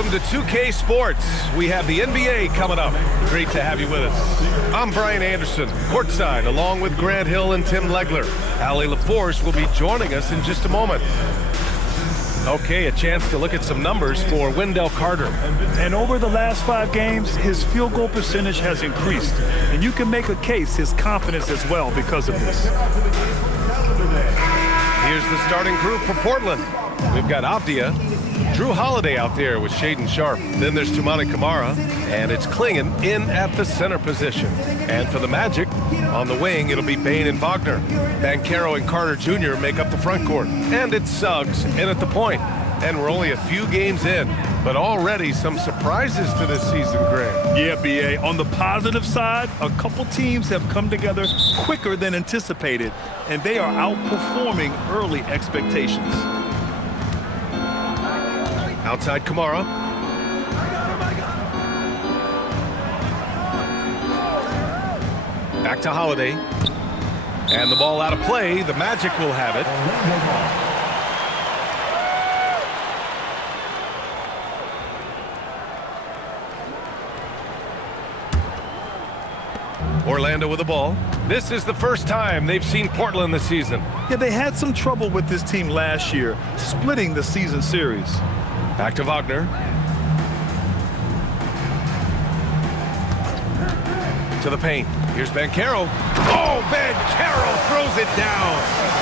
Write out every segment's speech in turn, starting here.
Welcome to 2K Sports. We have the NBA coming up. Great to have you with us. I'm Brian Anderson, courtside, along with Grant Hill and Tim Legler. Allie LaForce will be joining us in just a moment. Okay, a chance to look at some numbers for Wendell Carter. And over the last 5 games, his field goal percentage has increased. And you can make a case his confidence as well because of this. Here's the starting group for Portland. We've got Avdija, Drew Holiday out there with Shaedon Sharpe. Then there's Toumani Camara, and it's Clingan in at the center position. And for the Magic, on the wing, it'll be Bane and Wagner. Banchero and Carter Jr. make up the front court. And it's Suggs in at the point. And we're only a few games in, but already some surprises to this season, Grant. Yeah, B.A. On the positive side, a couple teams have come together quicker than anticipated, and they are outperforming early expectations. Outside Camara. Back to Holiday. And the ball out of play. The Magic will have it. Orlando with the ball. This is the first time they've seen Portland this season. Yeah, they had some trouble with this team last year, splitting the season series. Back to Wagner. To the paint. Here's Banchero. Oh, Banchero throws it down.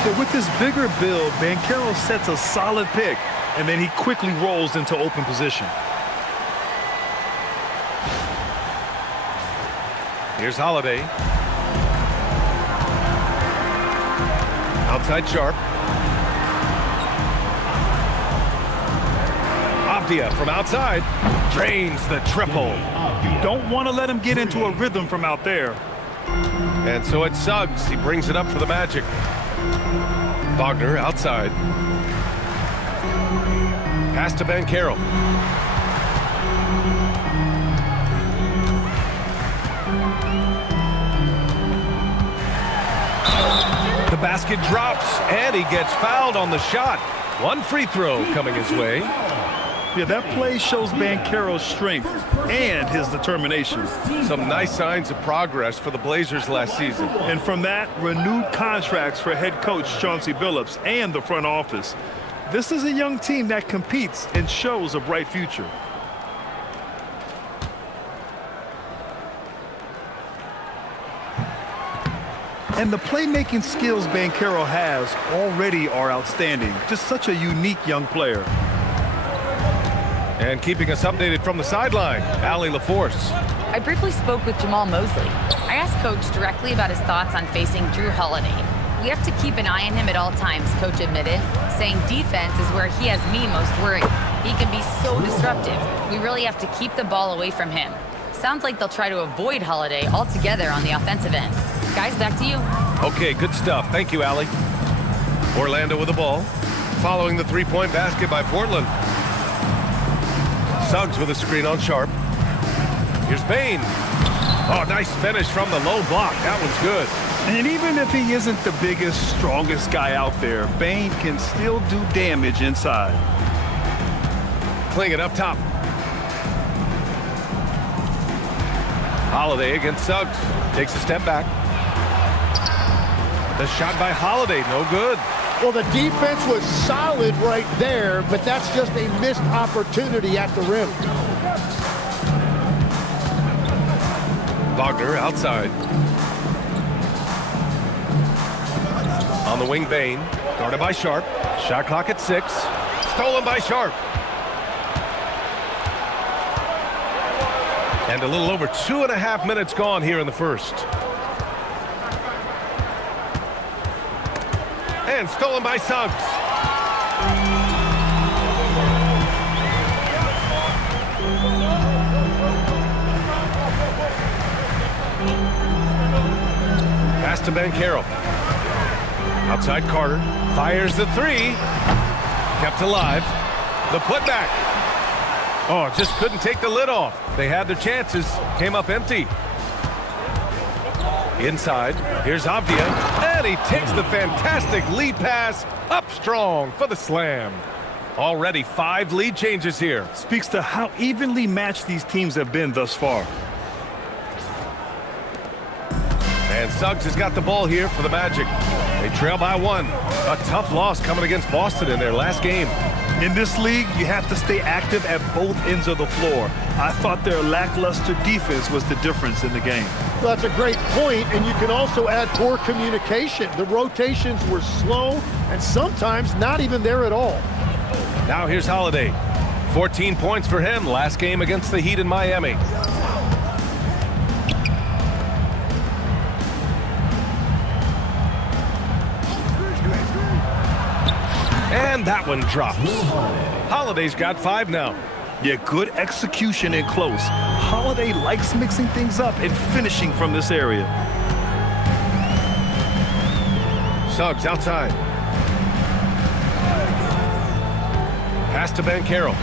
But with this bigger build, Banchero sets a solid pick, and then he quickly rolls into open position. Here's Holiday. Outside Sharpe. Avdija from outside. Drains the triple. You don't want to let him get into a rhythm from out there. And so it's Suggs. He brings it up for the Magic. Wagner outside. Pass to Banchero. The basket drops, and he gets fouled on the shot. One free throw coming his way. Yeah, that play shows Banchero's strength and his determination. Some nice signs of progress for the Blazers last season. And from that, renewed contracts for head coach Chauncey Billups and the front office. This is a young team that competes and shows a bright future. And the playmaking skills Banchero has already are outstanding. Just such a unique young player. And keeping us updated from the sideline, Allie LaForce. I briefly spoke with Jamal Mosley. I asked Coach directly about his thoughts on facing Drew Holiday. We have to keep an eye on him at all times, Coach admitted, saying defense is where he has me most worried. He can be so disruptive. We really have to keep the ball away from him. Sounds like they'll try to avoid Holiday altogether on the offensive end. Guys, back to you. Okay, good stuff. Thank you, Allie. Orlando with the ball. Following the three-point basket by Portland. Suggs with a screen on Sharpe. Here's Bane. Oh, nice finish from the low block. That one's good. And even if he isn't the biggest, strongest guy out there, Bane can still do damage inside. Clingan up top. Holiday against Suggs. Takes a step back. The shot by Holiday, no good. Well, the defense was solid right there, but that's just a missed opportunity at the rim. Wagner outside. On the wing, Bane. Guarded by Sharpe. Shot clock at 6. Stolen by Sharpe. And a little over 2.5 minutes gone here in the first. And stolen by Suggs. Pass to Banchero. Outside Carter. Fires the 3. Kept alive. The putback. Oh, just couldn't take the lid off. They had their chances. Came up empty. Inside, here's Avdija, and he takes the fantastic lead pass up strong for the slam. Already 5 lead changes here. Speaks to how evenly matched these teams have been thus far. And Suggs has got the ball here for the Magic. They trail by 1. A tough loss coming against Boston in their last game. In this league, you have to stay active at both ends of the floor. I thought their lackluster defense was the difference in the game. Well, that's a great point, and you can also add poor communication. The rotations were slow and sometimes not even there at all. Now here's Holiday. 14 points for him last game against the Heat in Miami. And that one drops. Holiday's got 5 now. Yeah, good execution in close. Holiday likes mixing things up and finishing from this area. Suggs outside. Pass to Banchero.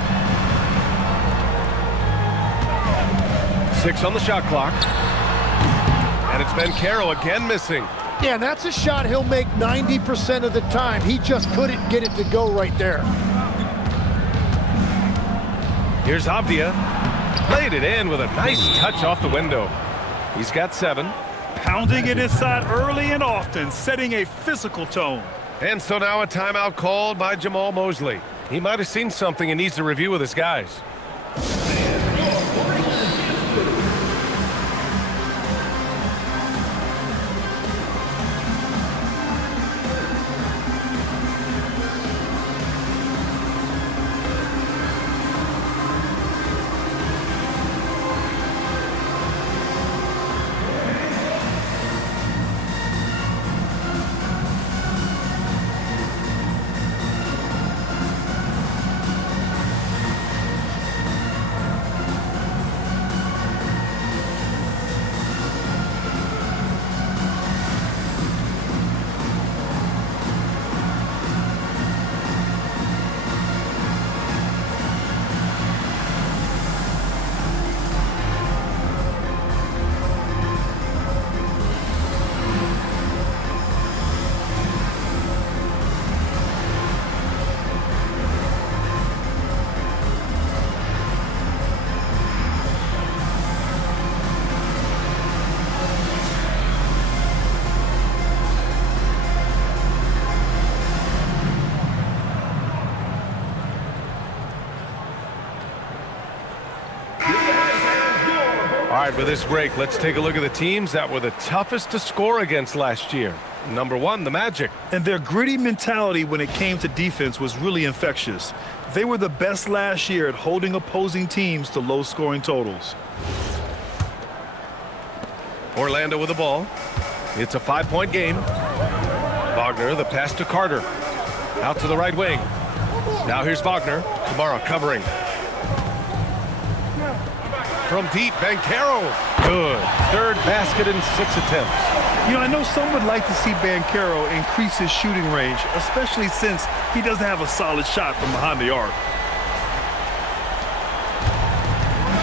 6 on the shot clock. And it's Banchero again missing. Yeah, and that's a shot he'll make 90% of the time. He just couldn't get it to go right there. Here's Avdija. Played it in with a nice touch off the window. He's got 7. Pounding it inside early and often, setting a physical tone. And so now a timeout called by Jamal Mosley. He might have seen something and needs to review with his guys. All right, with this break, let's take a look at the teams that were the toughest to score against last year. Number 1, the Magic. And their gritty mentality when it came to defense was really infectious. They were the best last year at holding opposing teams to low-scoring totals. Orlando with the ball. It's a 5-point game. Wagner, the pass to Carter. Out to the right wing. Now here's Wagner. Kamara covering. From deep, Banchero. Good. 3rd basket in 6 attempts. You know, I know some would like to see Banchero increase his shooting range, especially since he doesn't have a solid shot from behind the arc.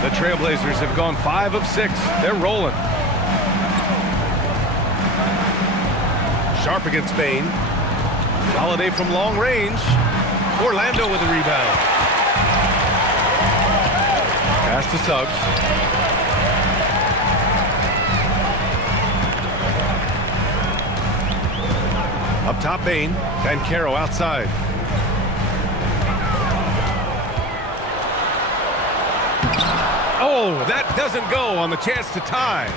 The Trailblazers have gone 5 of 6. They're rolling. Sharp against Bain. Holiday from long range. Orlando with the rebound. Pass to Suggs. Up top, Bain. Banchero outside. Oh, that doesn't go on the chance to tie.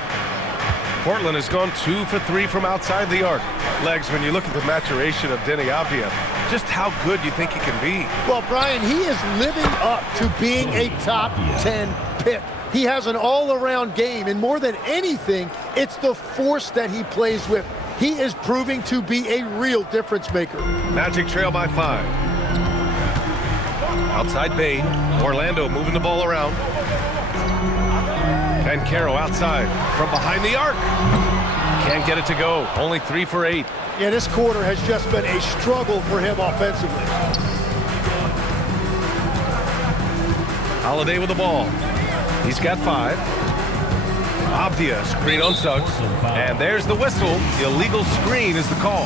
Portland has gone 2 for 3 from outside the arc. Legs, when you look at the maturation of Deni Avdija, just how good you think he can be. Well, Brian, he is living up to being a top 10 pick. He has an all-around game, and more than anything, it's the force that he plays with. He is proving to be a real difference maker. Magic trail by 5. Outside Bain. Orlando moving the ball around. Banchero outside from behind the arc. Can't get it to go. Only 3 for 8. Yeah, this quarter has just been a struggle for him offensively. Holiday with the ball. He's got 5. Avdija, screen on Suggs. And there's the whistle. Illegal screen is the call.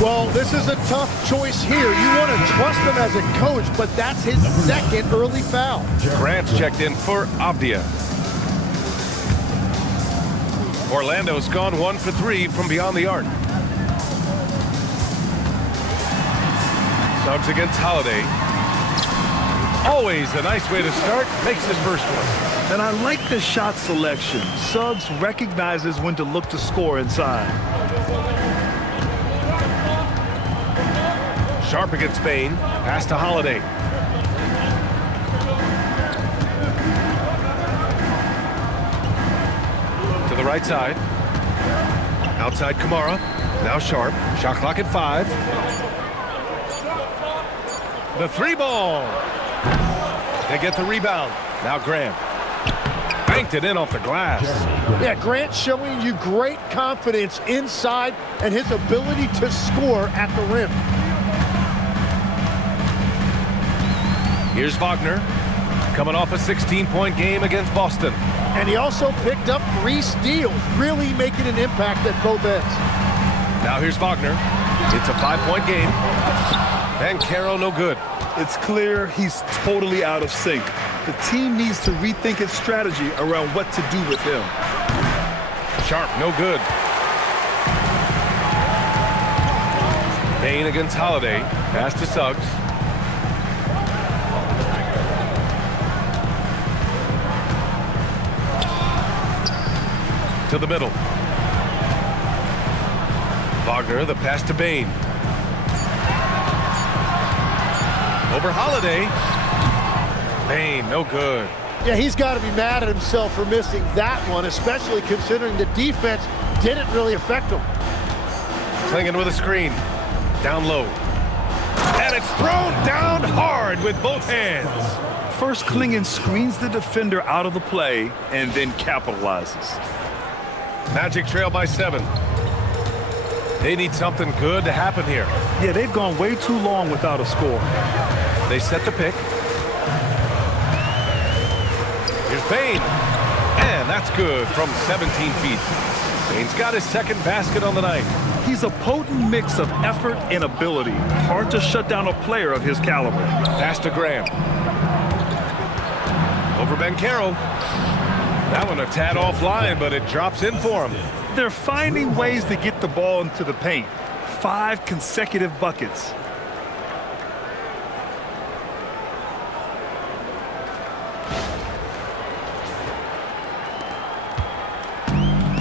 Well, this is a tough choice here. You want to trust him as a coach, but that's his second early foul. Grant's checked in for Avdija. Orlando's gone 1 for 3 from beyond the arc. Suggs against Holiday. Always a nice way to start. Makes his first one. And I like the shot selection. Suggs recognizes when to look to score inside. Sharp against Spain. Pass to Holiday. To the right side. Outside Kamara. Now Sharp. Shot clock at 5. The 3 ball. They get the rebound. Now Grant. Banked it in off the glass. Yeah, Grant showing you great confidence inside and his ability to score at the rim. Here's Wagner, coming off a 16-point game against Boston. And he also picked up 3 steals, really making an impact at both ends. Now here's Wagner. It's a 5-point game. Banchero no good. It's clear he's totally out of sync. The team needs to rethink its strategy around what to do with him. Sharp, no good. Deni against Holiday. Pass to Suggs. To the middle. Wagner, the pass to Bain. Over Holiday. Bain, no good. Yeah, he's got to be mad at himself for missing that one, especially considering the defense didn't really affect him. Clingan with a screen. Down low. And it's thrown down hard with both hands. First, Clingan screens the defender out of the play and then capitalizes. Magic trail by 7. They need something good to happen here. Yeah, they've gone way too long without a score. They set the pick. Here's Bain. And that's good from 17 feet. Bain's got his second basket on the night. He's a potent mix of effort and ability. Hard to shut down a player of his caliber. Pass to Graham. Over Banchero. That one a tad offline, but it drops in for him. They're finding ways to get the ball into the paint. 5 consecutive buckets.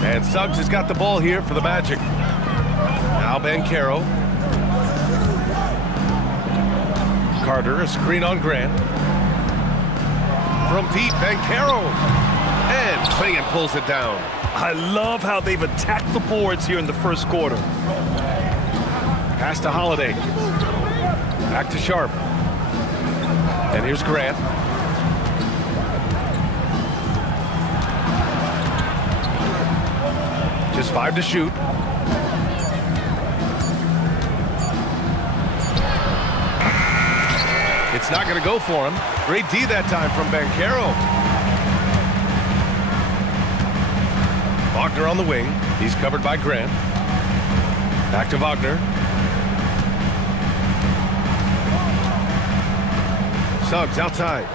And Suggs has got the ball here for the Magic. Now Banchero. Carter, a screen on Grant. From deep, Banchero. And Clingan pulls it down. I love how they've attacked the boards here in the first quarter. Pass to Holiday. Back to Sharp. And here's Grant. Just 5 to shoot. It's not going to go for him. Great D that time from Banchero. Wagner on the wing. He's covered by Grant. Back to Wagner. Suggs outside.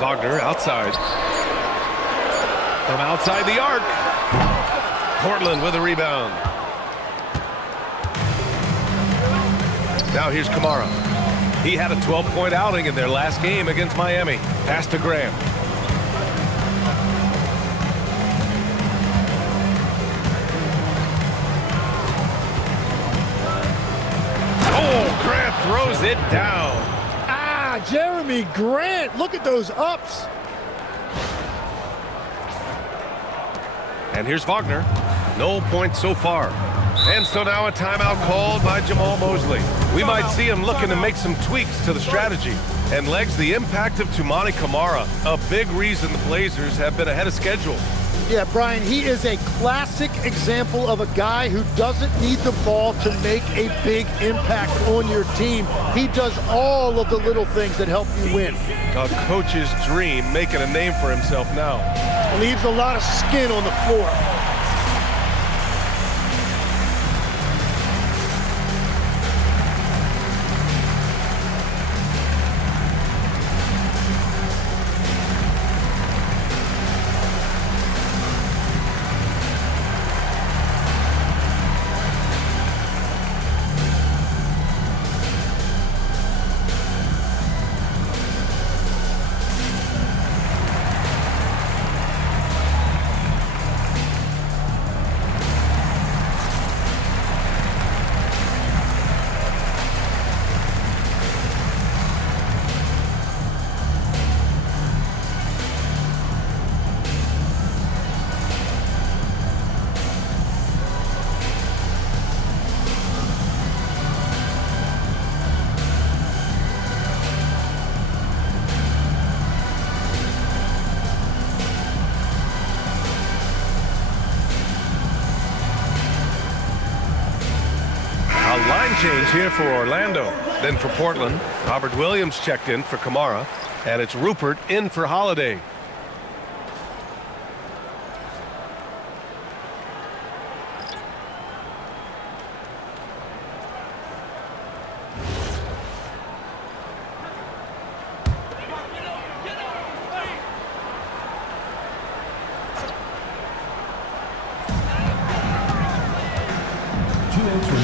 Wagner outside. From outside the arc. Portland with a rebound. Now here's Kamara. He had a 12-point outing in their last game against Miami. Pass to Graham. Oh, Grant throws it down. Ah, Jeremy Grant, look at those ups. And here's Wagner. No points so far. And so now a timeout called by Jamal Mosley. We might see him looking to make some tweaks to the strategy. And legs the impact of Toumani Camara, a big reason the Blazers have been ahead of schedule. Yeah, Brian, he is a classic example of a guy who doesn't need the ball to make a big impact on your team. He does all of the little things that help you win. A coach's dream, making a name for himself now. Leaves a lot of skin on the floor. Line change here for Orlando. Then for Portland, Robert Williams checked in for Kamara, and it's Rupert in for Holiday.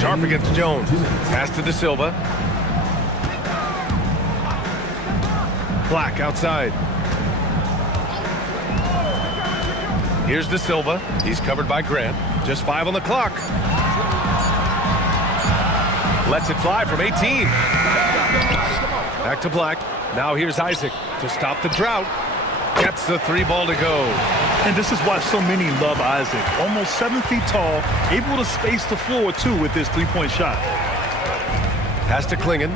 Sharp against Jones. Pass to De Silva. Black outside. Here's De Silva. He's covered by Grant. Just 5 on the clock. Lets it fly from 18. Back to Black. Now here's Isaac to stop the drought. Gets the 3 ball to go. And this is why so many love Isaac. Almost 7 feet tall, able to space the floor, too, with his three-point shot. Pass to Clingan.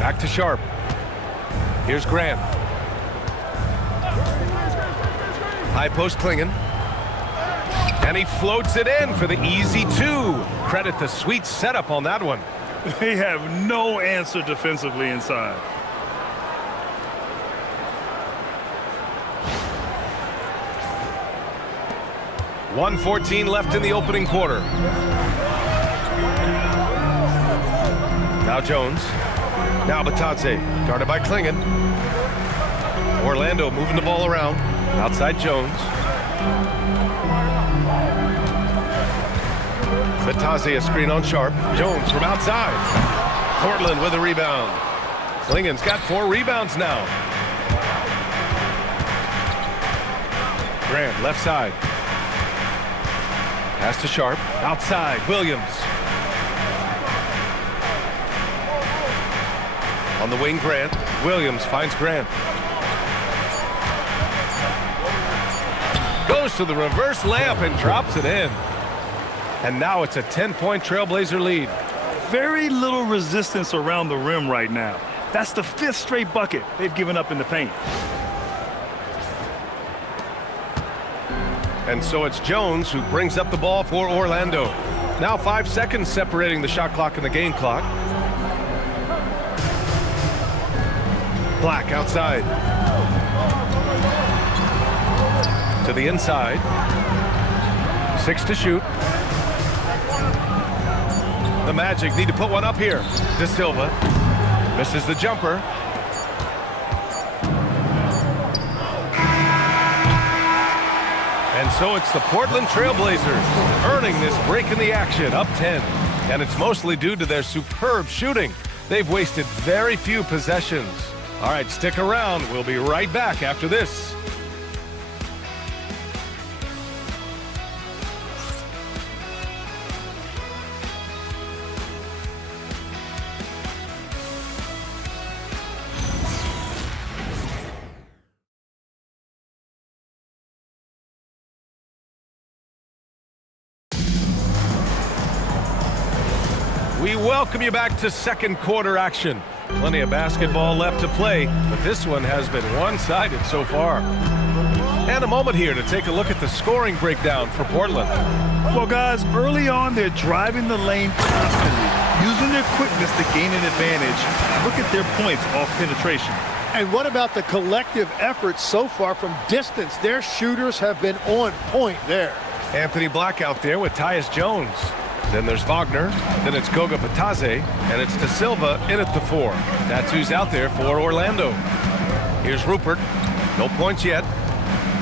Back to Sharp. Here's Grant. High post Clingan. And he floats it in for the easy 2. Credit the sweet setup on that one. They have no answer defensively inside. .114 left in the opening quarter. Now Jones. Now Batadze, guarded by Clingan. Orlando moving the ball around. Outside Jones. Batadze a screen on Sharp. Jones from outside. Portland with a rebound. Clingan's got 4 rebounds now. Grant left side. Pass to Sharp. Outside, Williams. On the wing, Grant. Williams finds Grant. Goes to the reverse layup and drops it in. And now it's a 10-point Trailblazer lead. Very little resistance around the rim right now. That's the 5th straight bucket they've given up in the paint. And so it's Jones who brings up the ball for Orlando. Now 5 seconds separating the shot clock and the game clock. Black outside. To the inside. 6 to shoot. The Magic need to put one up here. De Silva misses the jumper. And so it's the Portland Trailblazers earning this break in the action, up 10. And it's mostly due to their superb shooting. They've wasted very few possessions. All right, stick around. We'll be right back after this. We welcome you back to second quarter action. Plenty of basketball left to play, but this one has been one-sided so far. And a moment here to take a look at the scoring breakdown for Portland. Well, guys, early on, they're driving the lane constantly, using their quickness to gain an advantage. Look at their points off penetration. And what about the collective effort so far from distance? Their shooters have been on point there. Anthony Black out there with Tyus Jones. Then there's Wagner, then it's Goga Batadze, and it's De Silva in at the 4. That's who's out there for Orlando. Here's Rupert. No points yet.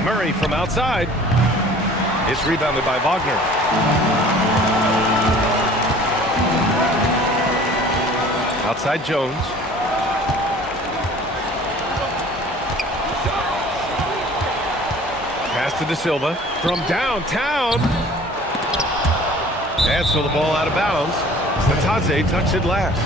Murray from outside. It's rebounded by Wagner. Outside Jones. Pass to De Silva from downtown. And so the ball out of bounds. Batadze touched it last.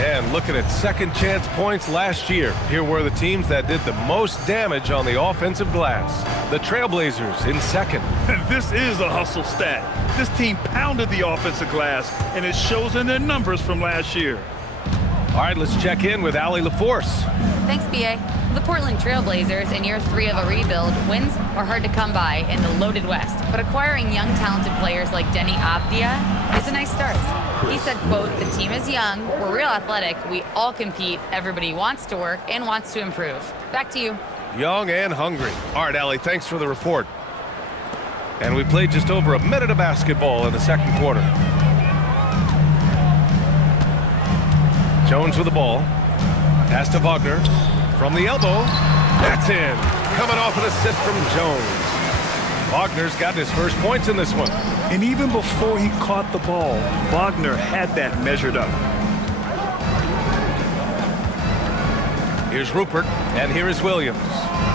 And looking at second chance points last year, here were the teams that did the most damage on the offensive glass. The Trailblazers in second. This is a hustle stat. This team pounded the offensive glass, and it shows in their numbers from last year. All right, let's check in with Allie LaForce. Thanks, BA. The Portland Trailblazers, in year 3 of a rebuild, wins are hard to come by in the loaded West. But acquiring young, talented players like Deni Avdija is a nice start. He said, quote, "The team is young, we're real athletic, we all compete, everybody wants to work and wants to improve." Back to you. Young and hungry. All right, Allie, thanks for the report. And we played just over a minute of basketball in the second quarter. Jones with the ball. Pass to Wagner. From the elbow. That's in. Coming off an assist from Jones. Wagner's got his first points in this one. And even before he caught the ball, Wagner had that measured up. Here's Rupert, and here is Williams.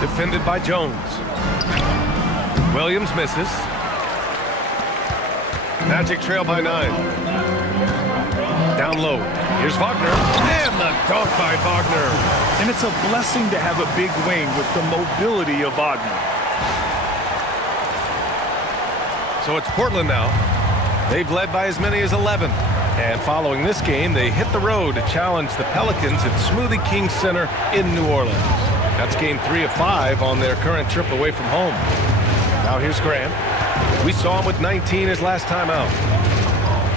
Defended by Jones. Williams misses. Magic trail by 9. Down low. Here's Wagner. And the dunk by Wagner. And it's a blessing to have a big wing with the mobility of Wagner. So it's Portland now. They've led by as many as 11. And following this game, they hit the road to challenge the Pelicans at Smoothie King Center in New Orleans. That's game 3 of 5 on their current trip away from home. Now here's Grant. We saw him with 19 his last time out.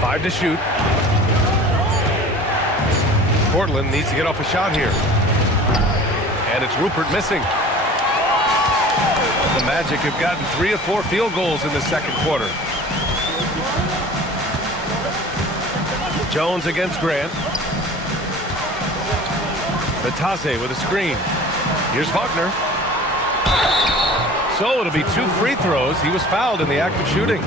5 to shoot. Portland needs to get off a shot here. And it's Rupert missing. The Magic have gotten 3 of 4 field goals in the second quarter. Jones against Grant. Batadze with a screen. Here's Wagner. So it'll be 2 free throws. He was fouled in the act of shooting.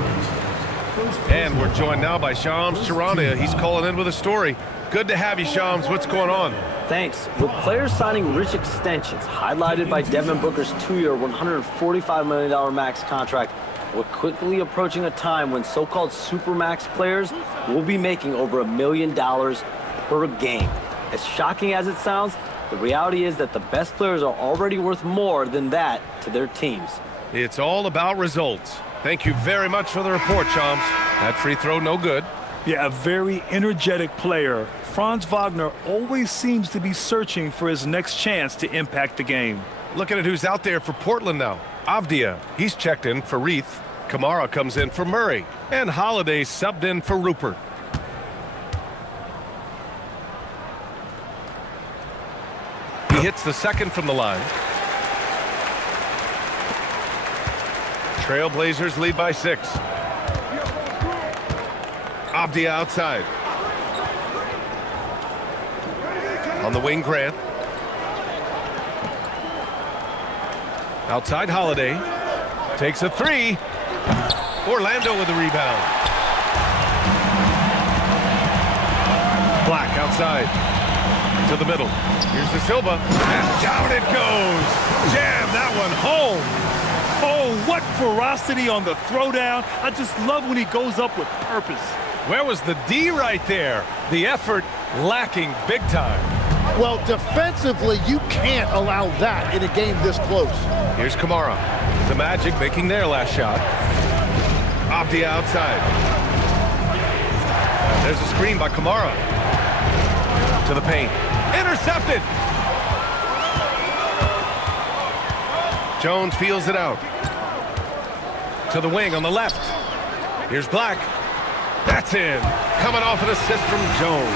And we're joined now by Shams Charania. He's calling in with a story. Good to have you, Shams. What's going on? Thanks. With players signing rich extensions, highlighted by Devin Booker's 2-year, $145 million max contract, we're quickly approaching a time when so-called supermax players will be making over $1 million per game. As shocking as it sounds, the reality is that the best players are already worth more than that to their teams. It's all about results. Thank you very much for the report, Shams. That free throw, no good. Yeah, a very energetic player. Franz Wagner always seems to be searching for his next chance to impact the game. Looking at who's out there for Portland now. Avdija, he's checked in for Reith. Kamara comes in for Murray. And Holiday subbed in for Rupert. He hits the second from the line. Trailblazers lead by 6. Avdija outside. On the wing, Grant. Outside, Holiday. Takes a 3. Orlando with the rebound. Black outside. To the middle. Here's De Silva. And down it goes. Jam that one home. Oh, what ferocity on the throwdown. I just love when he goes up with purpose. Where was the D right there? The effort lacking big time. Well, defensively, you can't allow that in a game this close. Here's Kamara. The Magic making their last shot. Avdija outside. There's a screen by Kamara. To To the paint. Intercepted! Jones feels it out. To the wing on the left. Here's Black. That's in. Coming off an assist from Jones.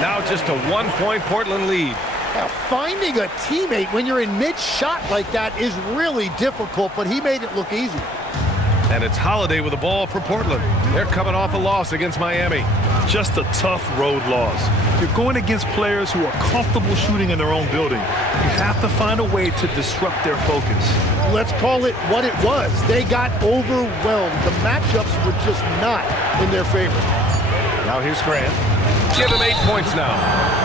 Now just a 1-point Portland lead. Now, finding a teammate when you're in mid-shot like that is really difficult, but he made it look easy. And it's Holiday with the ball for Portland. They're coming off a loss against Miami. Just a tough road loss. You're going against players who are comfortable shooting in their own building. You have to find a way to disrupt their focus. Let's call it what it was. They got overwhelmed. The matchups were just not in their favor. Now here's Grant. Give him 8 points now.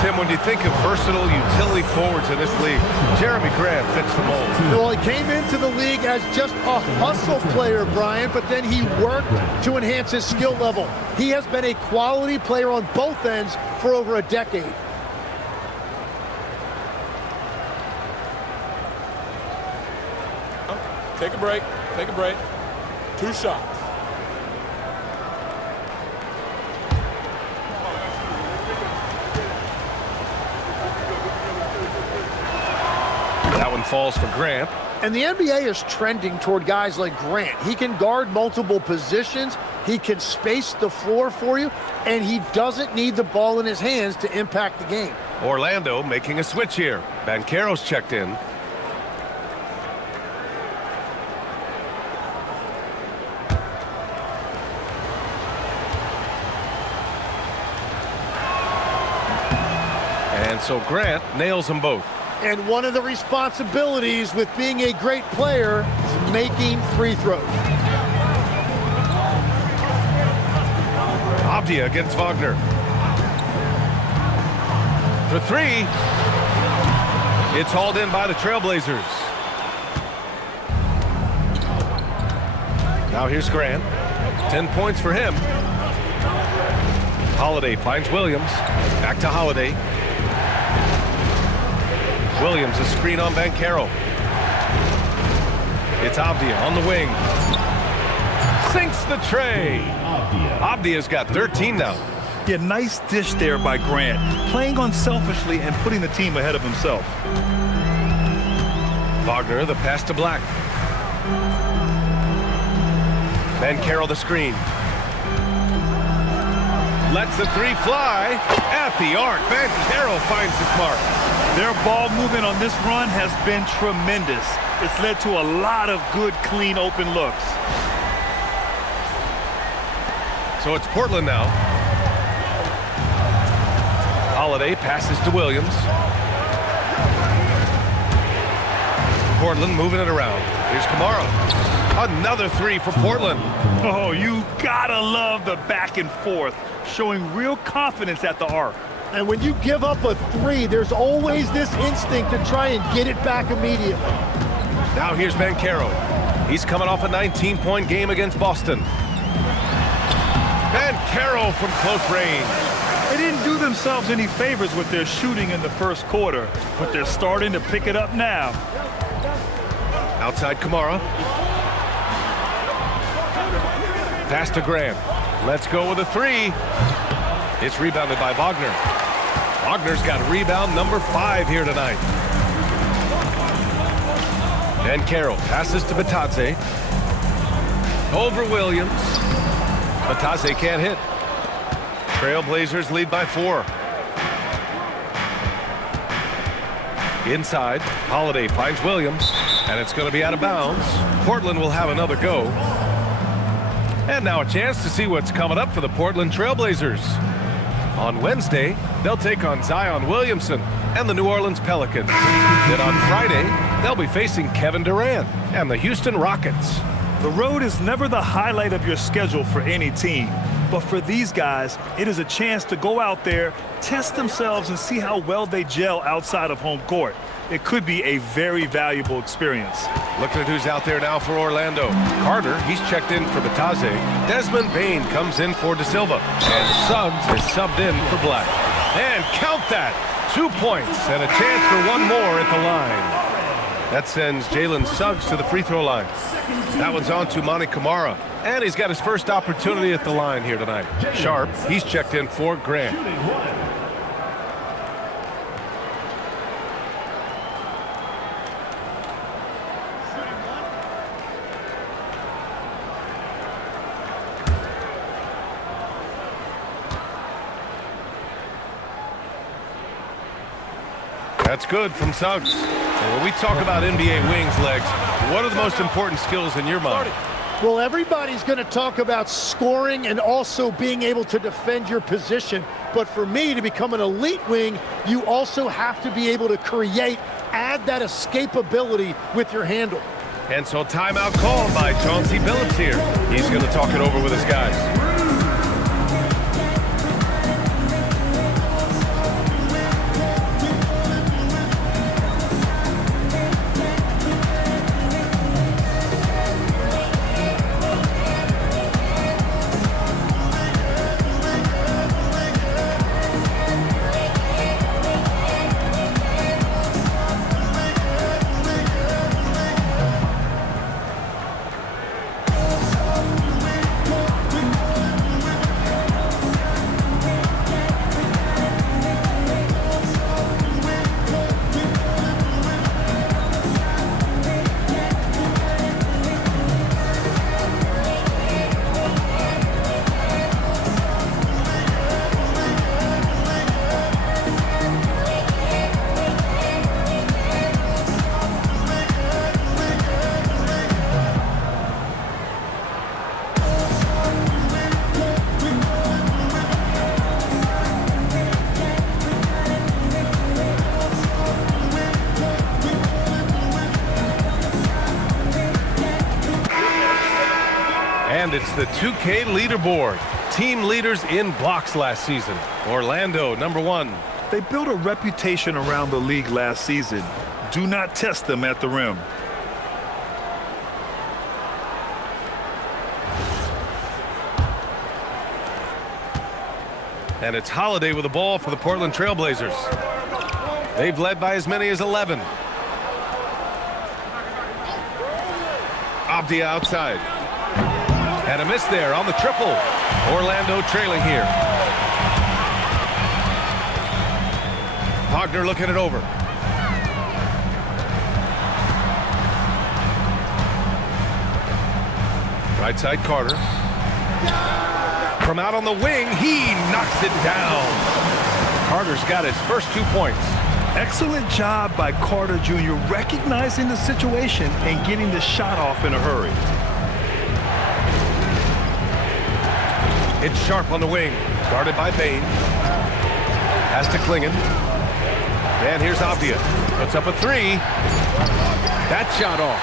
Tim, when you think of versatile utility forwards in this league, Jeremy Grant fits the mold. Well, he came into the league as just a hustle player, Brian, but then he worked to enhance his skill level. He has been a quality player on both ends for over a decade. Take a break. Take a break. 2 shots. That one falls for Grant. And the NBA is trending toward guys like Grant. He can guard multiple positions, he can space the floor for you, and he doesn't need the ball in his hands to impact the game. Orlando making a switch here. Banchero's checked in. And so Grant nails them both. And one of the responsibilities with being a great player is making free throws. Avdija against Wagner. For 3. It's hauled in by the Trailblazers. Now here's Grant. 10 points for him. Holiday finds Williams. Back to Holiday. Williams, a screen on Banchero. It's Avdija on the wing. Sinks the tray. Avdija's got 13 now. Yeah, nice dish there by Grant, playing unselfishly and putting the team ahead of himself. Wagner, the pass to Black. Banchero the screen. Lets the 3 fly. At the arc, Banchero finds his mark. Their ball movement on this run has been tremendous. It's led to a lot of good, clean, open looks. So it's Portland now. Holiday passes to Williams. Portland moving it around. Here's Kamara. Another 3 for Portland. Oh, you gotta love the back and forth, showing real confidence at the arc. And when you give up a 3, there's always this instinct to try and get it back immediately. Now here's Banchero. He's coming off a 19-point game against Boston. Banchero from close range. They didn't do themselves any favors with their shooting in the first quarter, but they're starting to pick it up now. Outside Kamara. Pass to Grant. Let's go with a 3. It's rebounded by Wagner. Wagner's got rebound number 5 here tonight. Banchero passes to Batadze. Over Williams. Batadze can't hit. Trailblazers lead by 4. Inside, Holiday finds Williams, and it's going to be out of bounds. Portland will have another go. And now a chance to see what's coming up for the Portland Trailblazers. On Wednesday, they'll take on Zion Williamson and the New Orleans Pelicans. Then on Friday, they'll be facing Kevin Durant and the Houston Rockets. The road is never the highlight of your schedule for any team. But for these guys, it is a chance to go out there, test themselves, and see how well they gel outside of home court. It could be a very valuable experience. Looking at who's out there now for Orlando. Carter, he's checked in for Batadze. Desmond Bane comes in for De Silva. And Suggs is subbed in for Black. And count that! 2 points and a chance for one more at the line. That sends Jalen Suggs to the free throw line. That one's on to Monty Kamara. And he's got his first opportunity at the line here tonight. Sharp, he's checked in for Grant. That's good from Suggs. And when we talk about NBA wings, Legs, what are the most important skills in your mind? Well, everybody's going to talk about scoring and also being able to defend your position. But for me, to become an elite wing, you also have to be able to create, add that escapability with your handle. And so timeout called by Chauncey Billups here. He's going to talk it over with his guys. And it's the 2K leaderboard. Team leaders in blocks last season. Orlando, #1. They built a reputation around the league last season. Do not test them at the rim. And it's Holiday with the ball for the Portland Trailblazers. They've led by as many as 11. Avdija outside. And a miss there on the triple. Orlando trailing here. Wagner looking it over. Right side Carter. From out on the wing, he knocks it down. Carter's got his first 2 points. Excellent job by Carter Jr. recognizing the situation and getting the shot off in a hurry. It's Sharp on the wing, guarded by Bane. Pass to Clingan. And here's Avdija. Puts up a three. That shot off.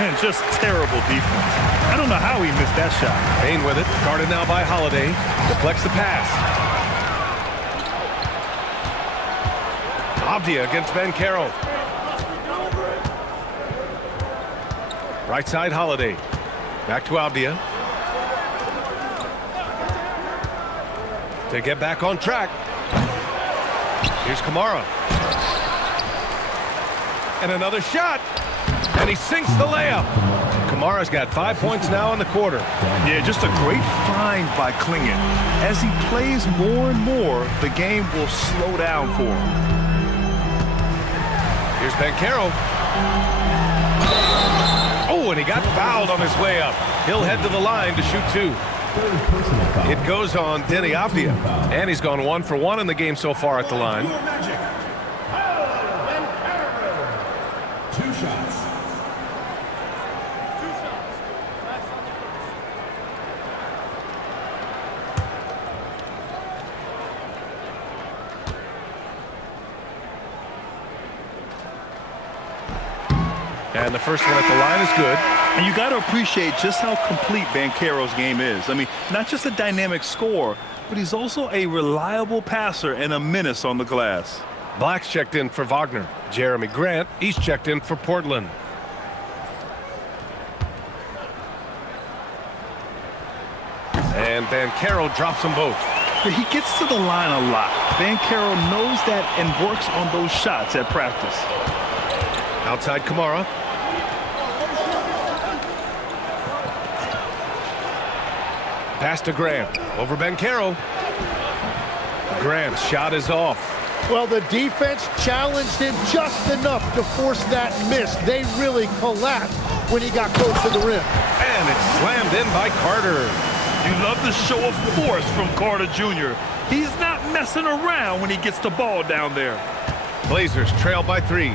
And just terrible defense. I don't know how he missed that shot. Bane with it, guarded now by Holiday. Deflects the pass. Avdija against Banchero. Right side Holiday. Back to Avdija. To get back on track. Here's Kamara. And another shot. And he sinks the layup. Kamara's got 5 points now in the quarter. Yeah, just a great find by Clingan. As he plays more and more, the game will slow down for him. Here's Banchero. Oh, and he got fouled on his way up. He'll head to the line to shoot two. It goes on Deni Avdija. And he's gone 1 for 1 in the game so far at the line. 2 shots. And the first one at the line is good. And you got to appreciate just how complete Banchero's game is. I mean, not just a dynamic scorer, but he's also a reliable passer and a menace on the glass. Black's checked in for Wagner. Jeremy Grant, he's checked in for Portland. And Banchero drops them both. He gets to the line a lot. Banchero knows that and works on those shots at practice. Outside Kamara. Pass to Grant. Over Banchero. Grant's shot is off. Well, the defense challenged him just enough to force that miss. They really collapsed when he got close to the rim. And it's slammed in by Carter. You love the show of force from Carter Jr. He's not messing around when he gets the ball down there. Blazers trail by 3.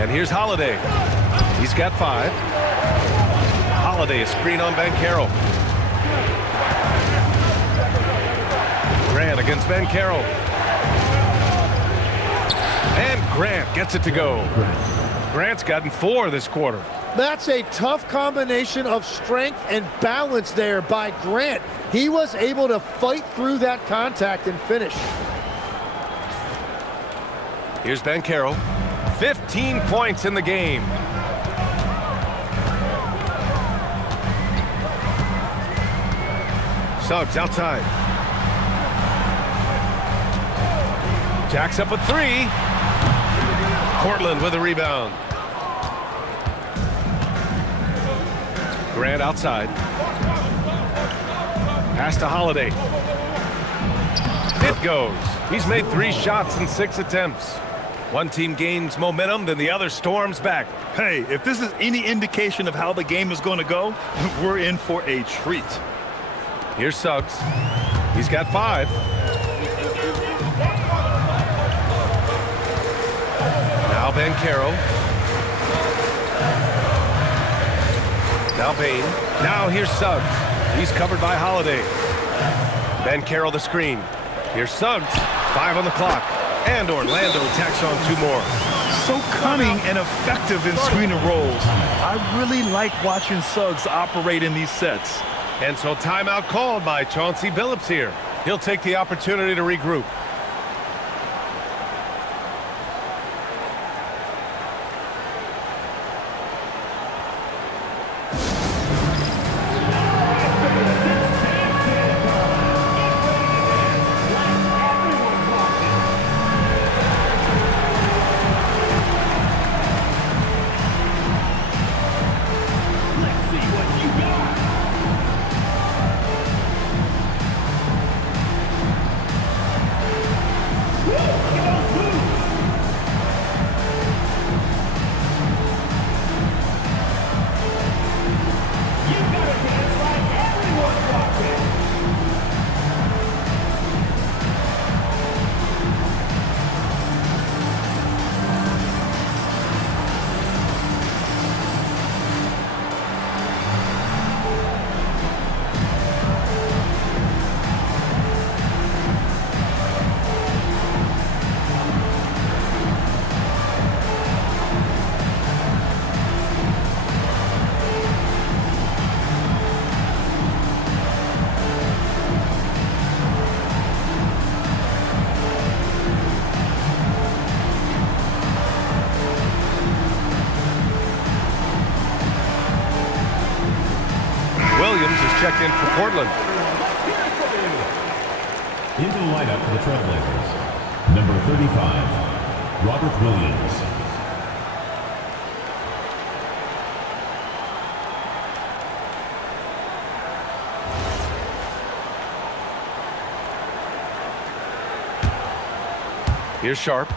And here's Holiday. He's got 5. Holiday, a screen on Banchero. Grant against Banchero. And Grant gets it to go. Grant's gotten 4 this quarter. That's a tough combination of strength and balance there by Grant. He was able to fight through that contact and finish. Here's Banchero. 15 points in the game. Suggs outside. Jacks up a 3. Portland with a rebound. Grant outside. Pass to Holiday. It goes. He's made 3 shots in 6 attempts. One team gains momentum, then the other storms back. Hey, if this is any indication of how the game is going to go, we're in for a treat. Here's Suggs. He's got 5. Now Banchero. Now Bain. Now here's Suggs. He's covered by Holiday. Banchero the screen. Here's Suggs. 5 on the clock. And Orlando tacks on 2 more. So cunning and effective in screen and rolls. I really like watching Suggs operate in these sets. And so timeout called by Chauncey Billups here. He'll take the opportunity to regroup. Checked in for Portland. Into the lineup for the Trailblazers, number 35, Robert Williams. Here's Sharp.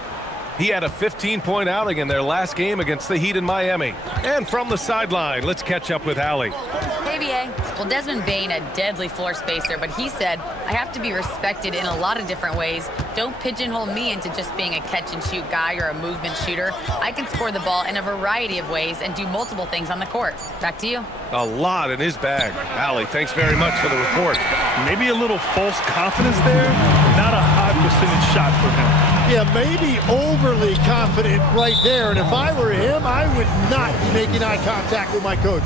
He had a 15-point outing in their last game against the Heat in Miami. And from the sideline, let's catch up with Allie. Hey, BA. Well, Desmond Bain, a deadly floor spacer, but he said, I have to be respected in a lot of different ways. Don't pigeonhole me into just being a catch-and-shoot guy or a movement shooter. I can score the ball in a variety of ways and do multiple things on the court. Back to you. A lot in his bag. Allie, thanks very much for the report. Maybe a little false confidence there. Not a high percentage shot for him. Yeah, maybe overly confident right there. And if I were him, I would not be making eye contact with my coach.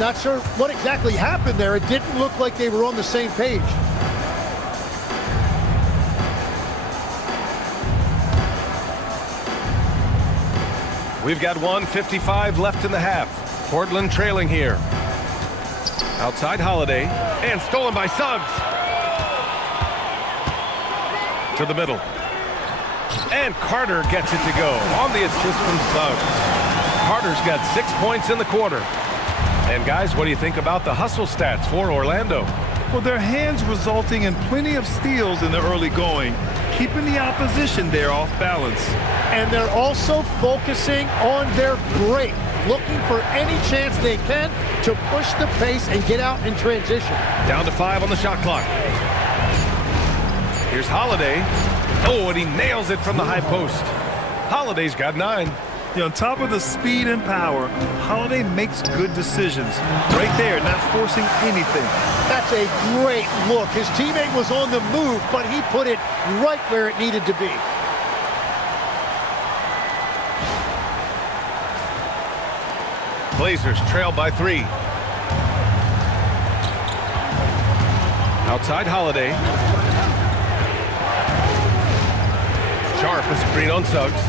Not sure what exactly happened there. It didn't look like they were on the same page. We've got 1:55 left in the half. Portland trailing here. Outside Holiday. And stolen by Suggs. To the middle. And Carter gets it to go on the assist from Suggs. Carter's got 6 points in the quarter. And guys, what do you think about the hustle stats for Orlando? Well, their hands resulting in plenty of steals in the early going, keeping the opposition there off balance. And they're also focusing on their break, looking for any chance they can to push the pace and get out in transition. Down to 5 on the shot clock. Here's Holiday. Oh, and he nails it from the high post. Holiday's got 9. On top of the speed and power, Holiday makes good decisions. Right there, not forcing anything. That's a great look. His teammate was on the move, but he put it right where it needed to be. Blazers trail by 3. Outside Holiday. Sharp is screen on Suggs.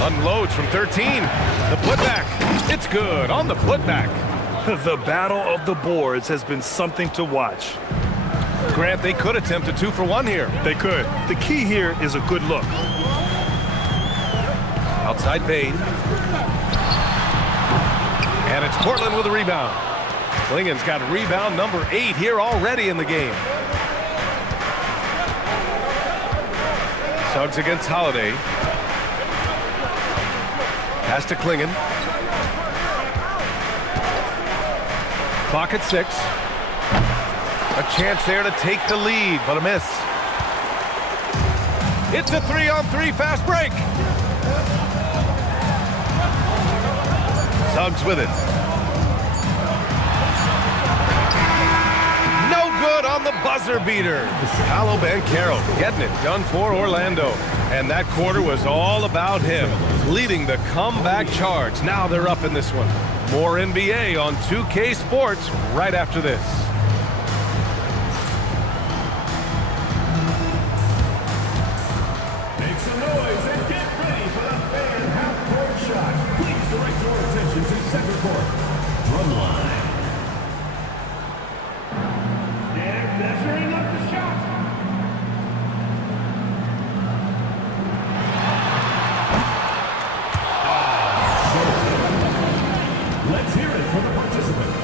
Unloads from 13. The putback. It's good on the putback. The battle of the boards has been something to watch. Grant, they could attempt a 2 for 1 here. They could. The key here is a good look. Outside Bain. And it's Portland with a rebound. Clingan's got rebound number 8 here already in the game. Suggs against Holiday. Pass to Clingan. Clock at 6. A chance there to take the lead, but a miss. It's a 3-on-3 fast break. Suggs with it. No good on the buzzer beater. Paolo Banchero getting it done for Orlando. And that quarter was all about him, leading the comeback charge. Now they're up in this one. More NBA on 2K Sports right after this. Make some noise and get ready for the fan half-court shot. Please direct your attention to center court. Drumline. They're measuring up the shot. Let's hear it for the participants.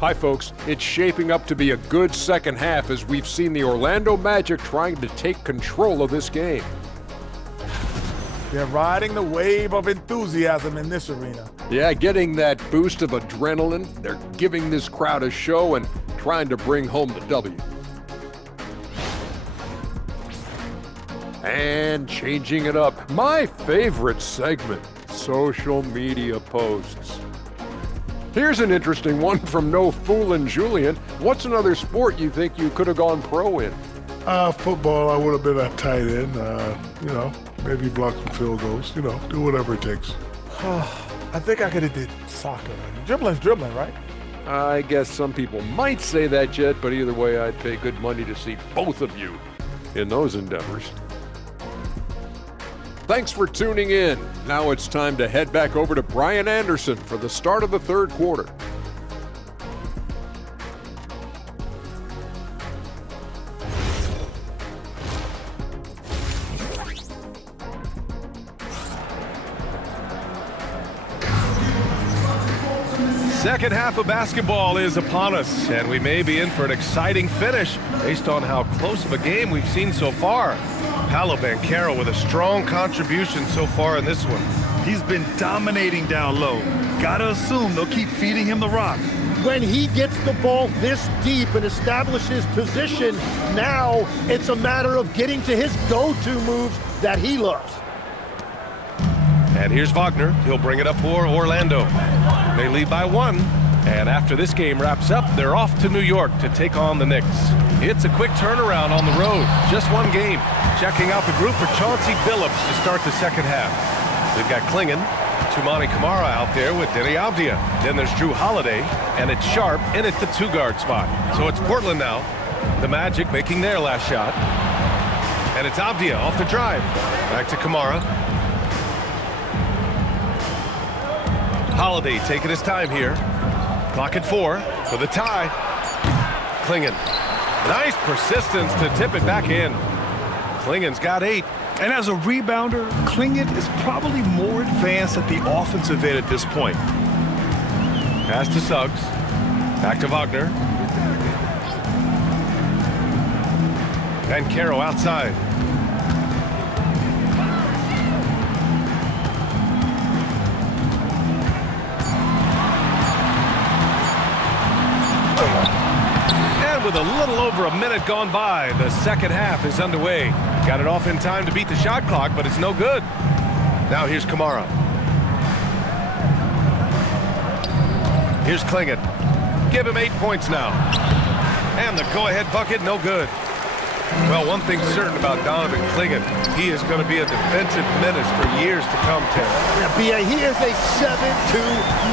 Hi, folks. It's shaping up to be a good second half as we've seen the Orlando Magic trying to take control of this game. They're riding the wave of enthusiasm in this arena. Yeah, getting that boost of adrenaline. They're giving this crowd a show and trying to bring home the W. And changing it up. My favorite segment, social media posts. Here's an interesting one from No Foolin' Julian. What's another sport you think you could have gone pro in? Football, I would have been a tight end, maybe block some field goals, do whatever it takes. I think I could have did soccer. Dribbling's dribbling, right? I guess some people might say that, Jet, but either way, I'd pay good money to see both of you in those endeavors. Thanks for tuning in. Now it's time to head back over to Brian Anderson for the start of the third quarter. Second half of basketball is upon us, and we may be in for an exciting finish based on how close of a game we've seen so far. Paolo Banchero with a strong contribution so far in this one. He's been dominating down low. Gotta assume they'll keep feeding him the rock. When he gets the ball this deep and establishes position, now it's a matter of getting to his go-to moves that he loves. And here's Wagner. He'll bring it up for Orlando. They lead by 1. And after this game wraps up, they're off to New York to take on the Knicks. It's a quick turnaround on the road. Just one game. Checking out the group for Chauncey Billups to start the second half. We've got Clingan, Toumani Camara out there with Deni Avdija. Then there's Jrue Holiday, and it's Sharp in at the 2-guard spot. So it's Portland now. The Magic making their last shot. And it's Avdija off the drive. Back to Camara. Holiday taking his time here. Clock at 4 for the tie. Clingan. Nice persistence to tip it back in. Clingan's got 8. And as a rebounder, Clingan is probably more advanced at the offensive end at this point. Pass to Suggs. Back to Wagner. Banchero outside. And with a little over a minute gone by, the second half is underway. Got it off in time to beat the shot clock, but it's no good. Now here's Kamara. Here's Clingan. Give him 8 points now. And the go-ahead bucket, no good. Well, one thing's certain about Donovan Clingan. He is going to be a defensive menace for years to come, Tim. Yeah, B.A., he is a 7'2"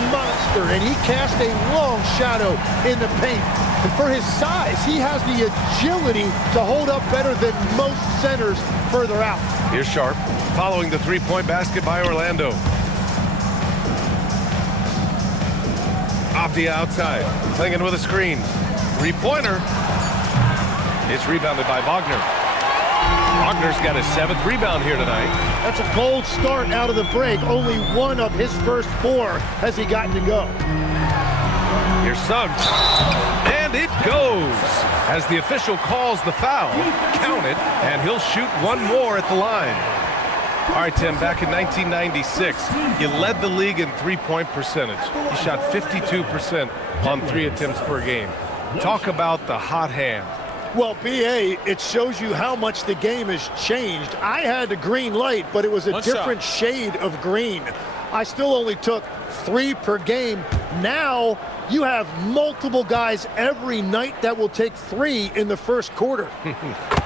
monster, and he casts a long shadow in the paint. And for his size, he has the agility to hold up better than most centers further out. Here's Sharp, following the three-point basket by Orlando. Avdija outside. Clingan with a screen. Three-pointer. It's rebounded by Wagner. Wagner's got his 7th rebound here tonight. That's a cold start out of the break. Only one of his first 4 has he gotten to go. Here's Suggs. And it goes. As the official calls the foul, count it, and he'll shoot one more at the line. All right, Tim, back in 1996, you led the league in three-point percentage. You shot 52% on 3 attempts per game. Talk about the hot hand. Well, B.A., it shows you how much the game has changed. I had the green light, but it was a different shade of green. I still only took 3 per game. Now you have multiple guys every night that will take 3 in the first quarter.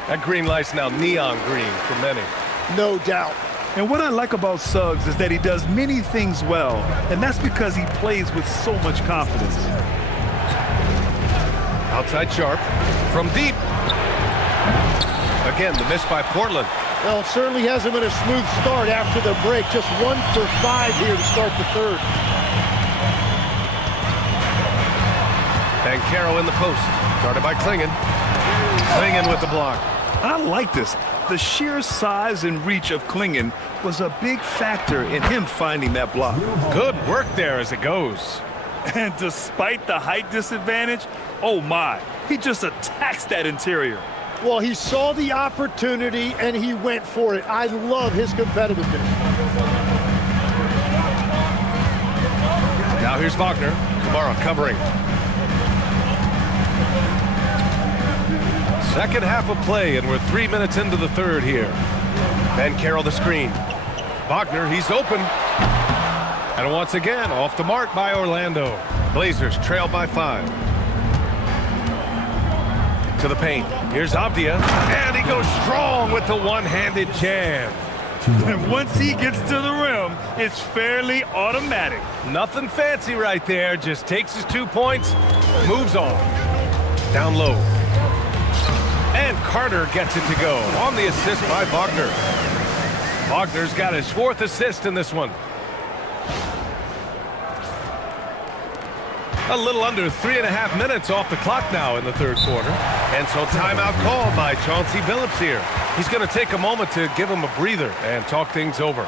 That green light's now neon green for many. No doubt. And what I like about Suggs is that he does many things well, and that's because he plays with so much confidence. Outside Sharp from deep. Again, the miss by Portland. Well, it certainly hasn't been a smooth start after the break. Just 1 for 5 here to start the third. Banchero in the post. Guarded by Clingan. Clingan with the block. I like this. The sheer size and reach of Clingan was a big factor in him finding that block. Good work there as it goes. And despite the height disadvantage, oh my, he just attacks that interior. Well, he saw the opportunity and he went for it. I love his competitiveness. Now here's Wagner. Kamara covering. Second half of play, and we're 3 minutes into the third here. Banchero the screen. Wagner, he's open. And once again, off the mark by Orlando. Blazers trail by 5. To the paint. Here's Avdija. And he goes strong with the one-handed jam. And once he gets to the rim, it's fairly automatic. Nothing fancy right there. Just takes his 2 points, moves on. Down low. And Carter gets it to go on the assist by Wagner. Wagner's got his 4th assist in this one. A little under 3.5 minutes off the clock now in the third quarter. And so timeout called by Chauncey Billups here. He's going to take a moment to give him a breather and talk things over.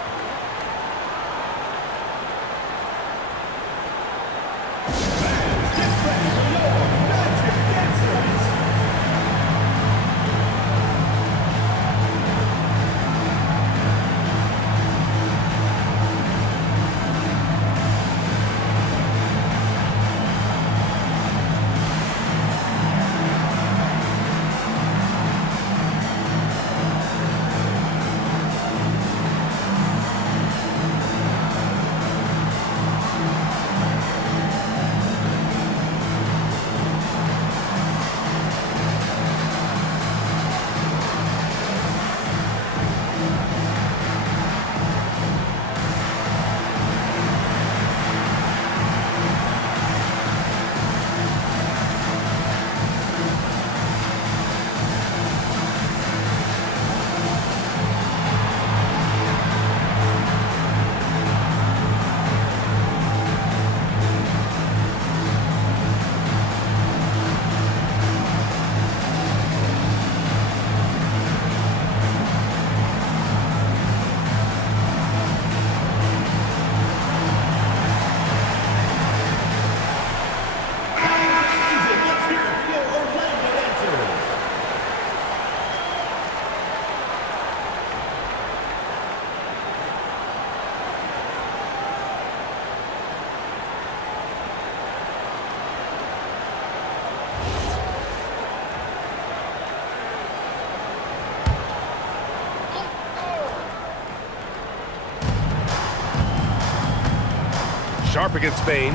Sharp against Bain.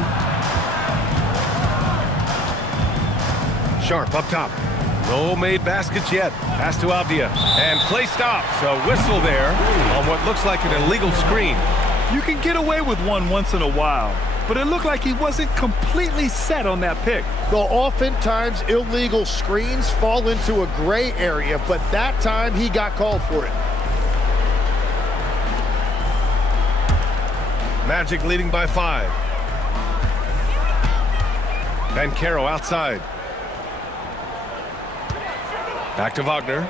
Sharp up top. No made baskets yet. Pass to Avdija. And play stops. A whistle there on what looks like an illegal screen. You can get away with one once in a while, but it looked like he wasn't completely set on that pick. Well, oftentimes illegal screens fall into a gray area, but that time he got called for it. Magic leading by 5. Banchero outside. Back to Wagner.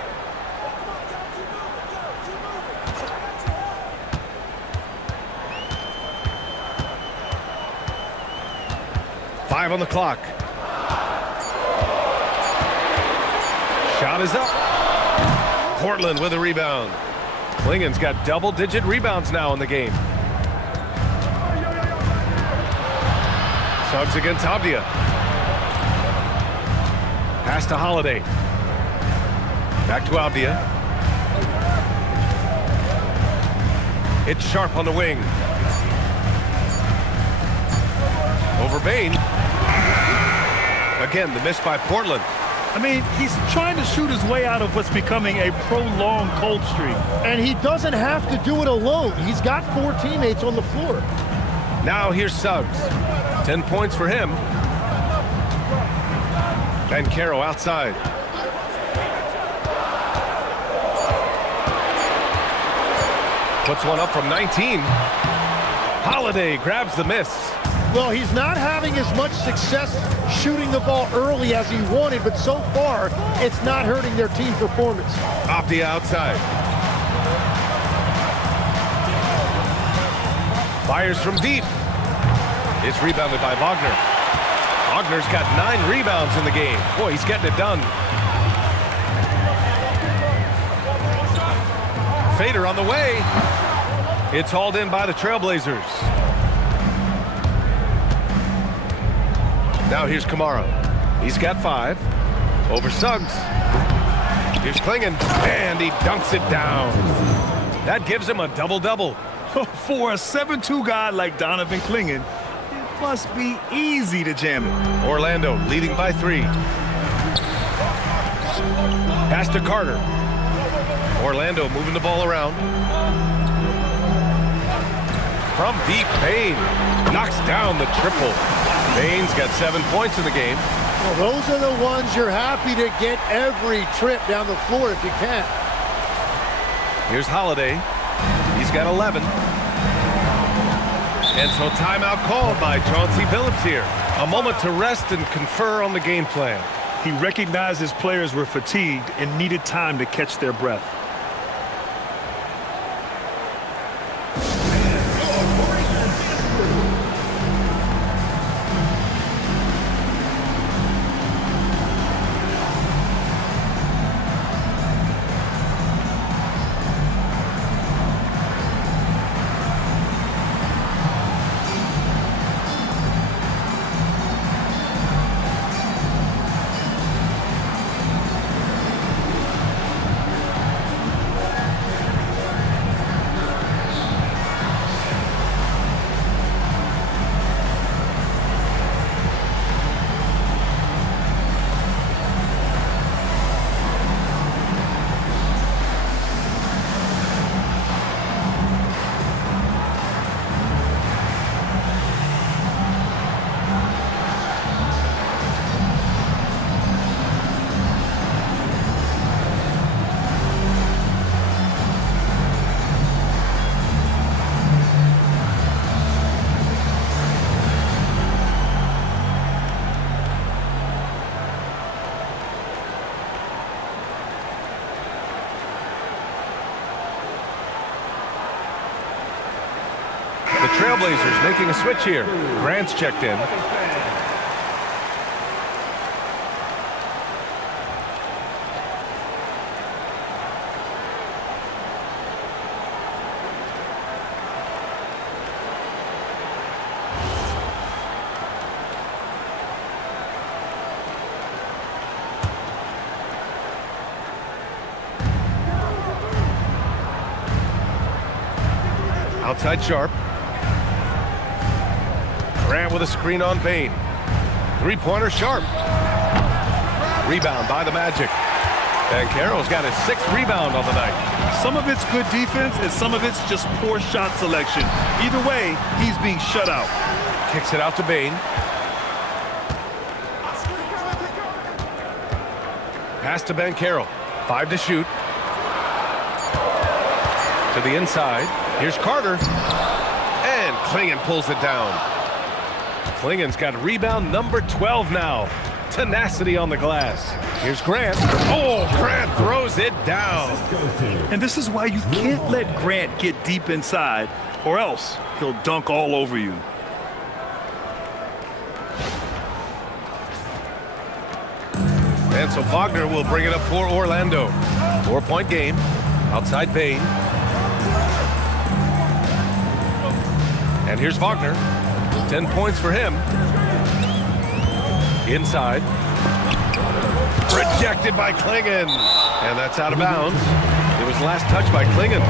Five on the clock. Shot is up. Portland with a rebound. Clingan's got double-digit rebounds now in the game. Suggs against Avdija. Pass to Holiday. Back to Avdija. It's Sharp on the wing. Over Bain. Again, the miss by Portland. I mean, he's trying to shoot his way out of what's becoming a prolonged cold streak. And he doesn't have to do it alone. He's got 4 teammates on the floor. Now here's Suggs. 10 points for him. Banchero outside. Puts one up from 19. Holiday grabs the miss. Well, he's not having as much success shooting the ball early as he wanted, but so far, it's not hurting their team performance. Avdija outside. Fires from deep. It's rebounded by Wagner. Wagner's got 9 rebounds in the game. Boy, he's getting it done. Fader on the way. It's hauled in by the Trailblazers. Now here's Kamara. He's got 5. Over Suggs. Here's Clingan, and he dunks it down. That gives him a double-double. For a 7'2" guy like Donovan Clingan, it must be easy to jam it. Orlando leading by 3. Pass to Carter. Orlando moving the ball around. From deep, Bain knocks down the triple. Bain's got 7 points in the game. Well, those are the ones you're happy to get every trip down the floor if you can. Here's Holiday. He's got 11. And so timeout called by Chauncey Billups here. A moment to rest and confer on the game plan. He recognized his players were fatigued and needed time to catch their breath. Trailblazers making a switch here. Grant's checked in. Outside Sharp. Grant with a screen on Bane. Three-pointer Sharp. Rebound by the Magic. Banchero's got his 6th rebound on the night. Some of it's good defense, and some of it's just poor shot selection. Either way, he's being shut out. Kicks it out to Bane. Pass to Banchero. 5 to shoot. To the inside. Here's Carter. And Clingan pulls it down. Clingan's got rebound number 12 now. Tenacity on the glass. Here's Grant. Oh, Grant throws it down. And this is why you can't let Grant get deep inside, or else he'll dunk all over you. And so Wagner will bring it up for Orlando. 4-point game. Outside Bane. And here's Wagner. 10 points for him. Inside. Rejected by Clingan. And that's out of bounds. It was last touch by Clingan.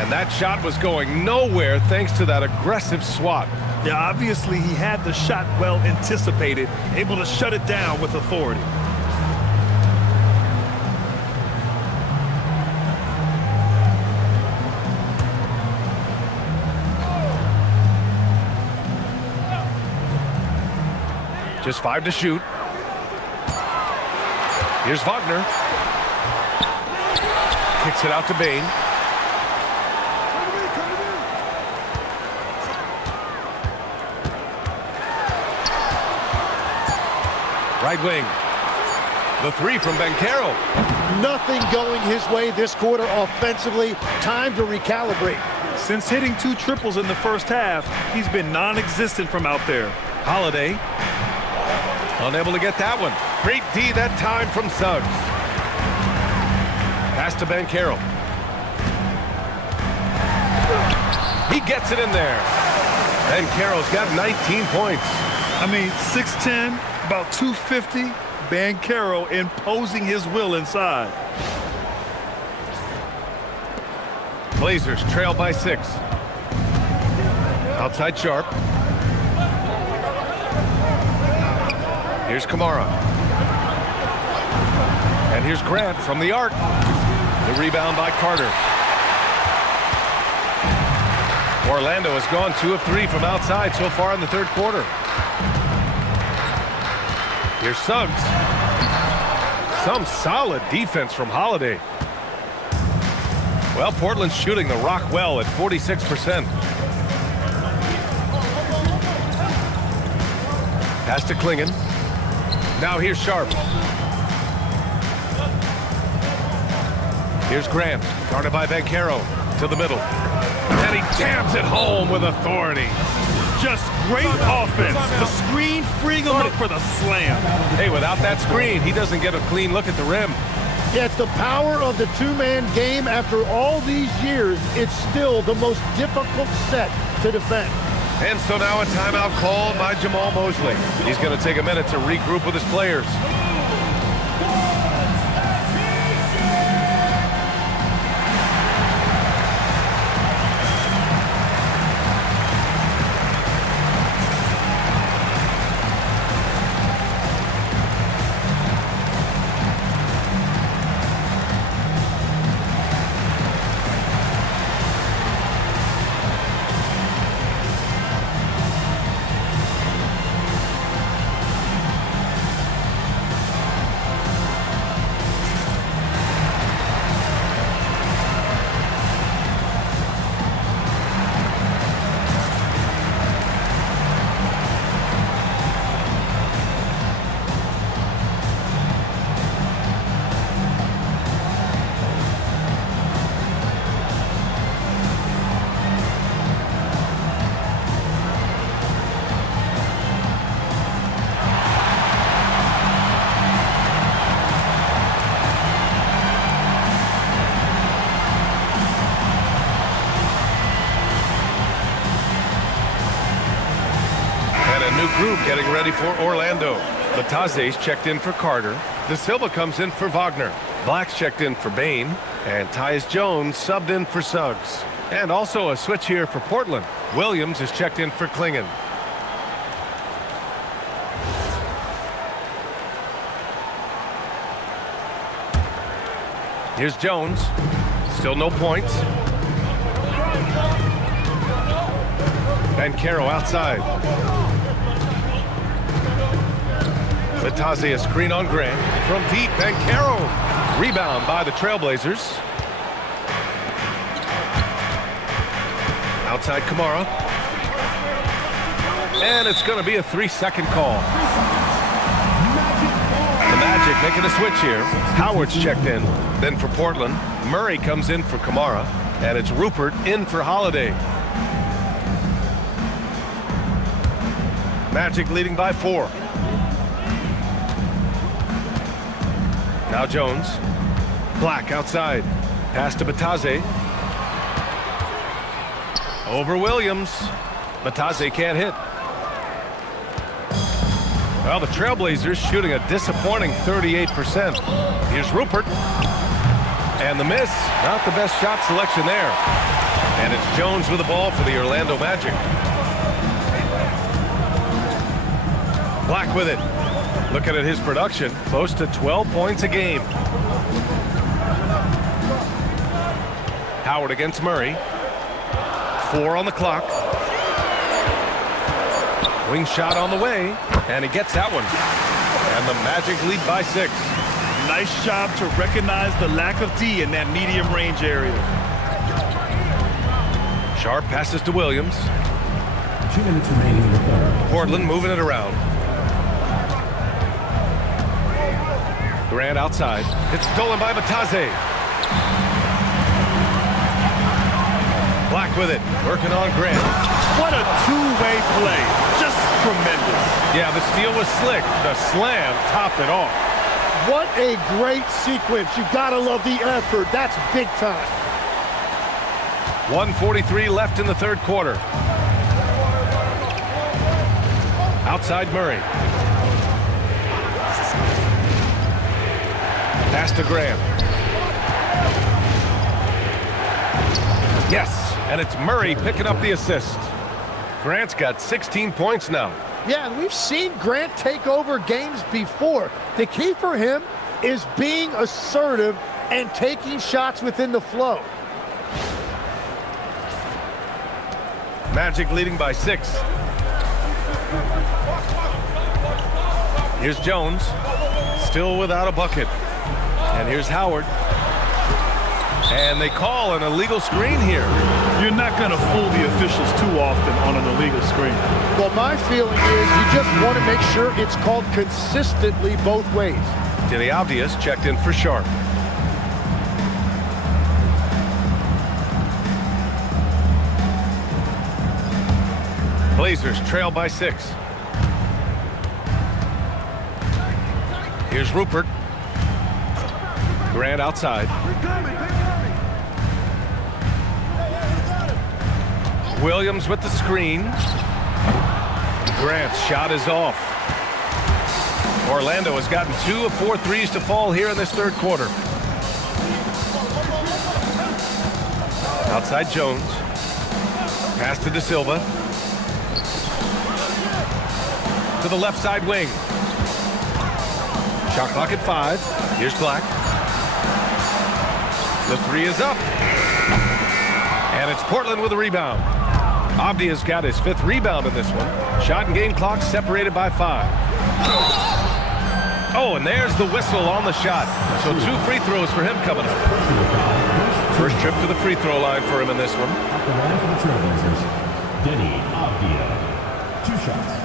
And that shot was going nowhere thanks to that aggressive swat. Yeah, obviously he had the shot well anticipated, able to shut it down with authority. Just 5 to shoot. Here's Wagner. Kicks it out to Bane. Right wing. The 3 from Banchero. Nothing going his way this quarter offensively. Time to recalibrate. Since hitting 2 triples in the first half, he's been non-existent from out there. Holiday. Unable to get that one. Great D that time from Suggs. Pass to Banchero. He gets it in there. Banchero's got 19 points. I mean, 6'10", about 250. Banchero imposing his will inside. Blazers trail by 6. Outside Sharp. Here's Kamara. And here's Grant from the arc. The rebound by Carter. Orlando has gone 2 of 3 from outside so far in the 3rd quarter. Here's Suggs. Some solid defense from Holiday. Well, Portland's shooting the rock well at 46%. Pass to Clingan. Now here's Sharp. Here's Grant, guarded by Banchero, to the middle. And he jams it home with authority. Just great offense. The screen freeing him up for the slam. Hey, without that screen, he doesn't get a clean look at the rim. Yeah, it's the power of the two-man game. After all these years, it's still the most difficult set to defend. And so now a timeout called by Jamal Mosley. He's going to take a minute to regroup with his players. Group getting ready for Orlando. Bataze's checked in for Carter. De Silva comes in for Wagner. Black's checked in for Bane. And Tyus Jones subbed in for Suggs. And also a switch here for Portland. Williams is checked in for Clingan. Here's Jones. Still no points. Banchero outside. Lataze a screen on Grant. From deep, Banchero. Rebound by the Trailblazers. Outside Kamara. And it's going to be a 3-second call. The Magic making a switch here. Howard's checked in. Then for Portland, Murray comes in for Kamara. And it's Rupert in for Holiday. Magic leading by 4. Now Jones. Black outside. Pass to Bataze. Over Williams. Bataze can't hit. Well, the Trailblazers shooting a disappointing 38%. Here's Rupert. And the miss. Not the best shot selection there. And it's Jones with the ball for the Orlando Magic. Black with it. Looking at his production, close to 12 points a game. Howard against Murray. 4 on the clock. Wing shot on the way, and he gets that one. And the Magic lead by 6. Nice job to recognize the lack of D in that medium range area. Sharp passes to Williams. 2 minutes remaining in the third. Portland moving it around. Grant outside. It's stolen by Bataze. Black with it. Working on Grant. What a two-way play. Just tremendous. Yeah, the steal was slick. The slam topped it off. What a great sequence. You gotta love the effort. That's big time. 1:43 left in the third quarter. Outside Murray. Pass to Graham. Yes, and it's Murray picking up the assist. Grant's got 16 points now. Yeah, and we've seen Grant take over games before. The key for him is being assertive and taking shots within the flow. Magic leading by 6. Here's Jones. Still without a bucket. And here's Howard. And they call an illegal screen here. You're not going to fool the officials too often on an illegal screen. Well, my feeling is you just want to make sure it's called consistently both ways. Deni Avdija's checked in for Sharp. Blazers trail by 6. Here's Rupert. Grant outside. Williams with the screen. Grant's shot is off. Orlando has gotten 2 of 4 threes to fall here in this third quarter. Outside Jones. Pass to De Silva. To the left side wing. Shot clock at 5. Here's Black. The 3 is up. And it's Portland with a rebound. Avdija's got his 5th rebound in this one. Shot and game clock separated by 5. Oh, and there's the whistle on the shot. So 2 free throws for him coming up. First trip to the free throw line for him in this one. At the line for the Trailblazers, Deni, Avdija. 2 shots.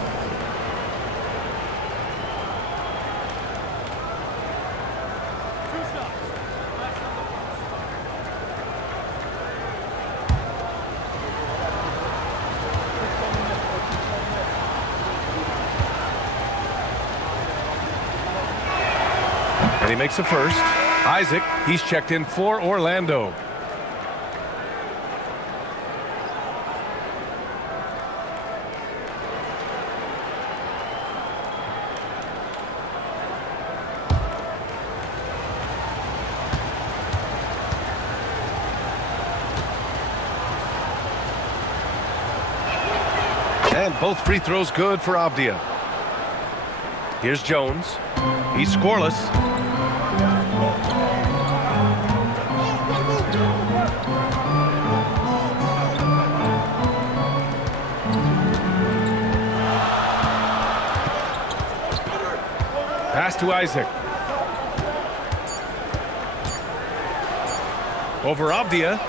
And he makes a first. Isaac, he's checked in for Orlando. And both free throws good for Avdija. Here's Jones. He's scoreless. Pass to Isaac. Over Avdija.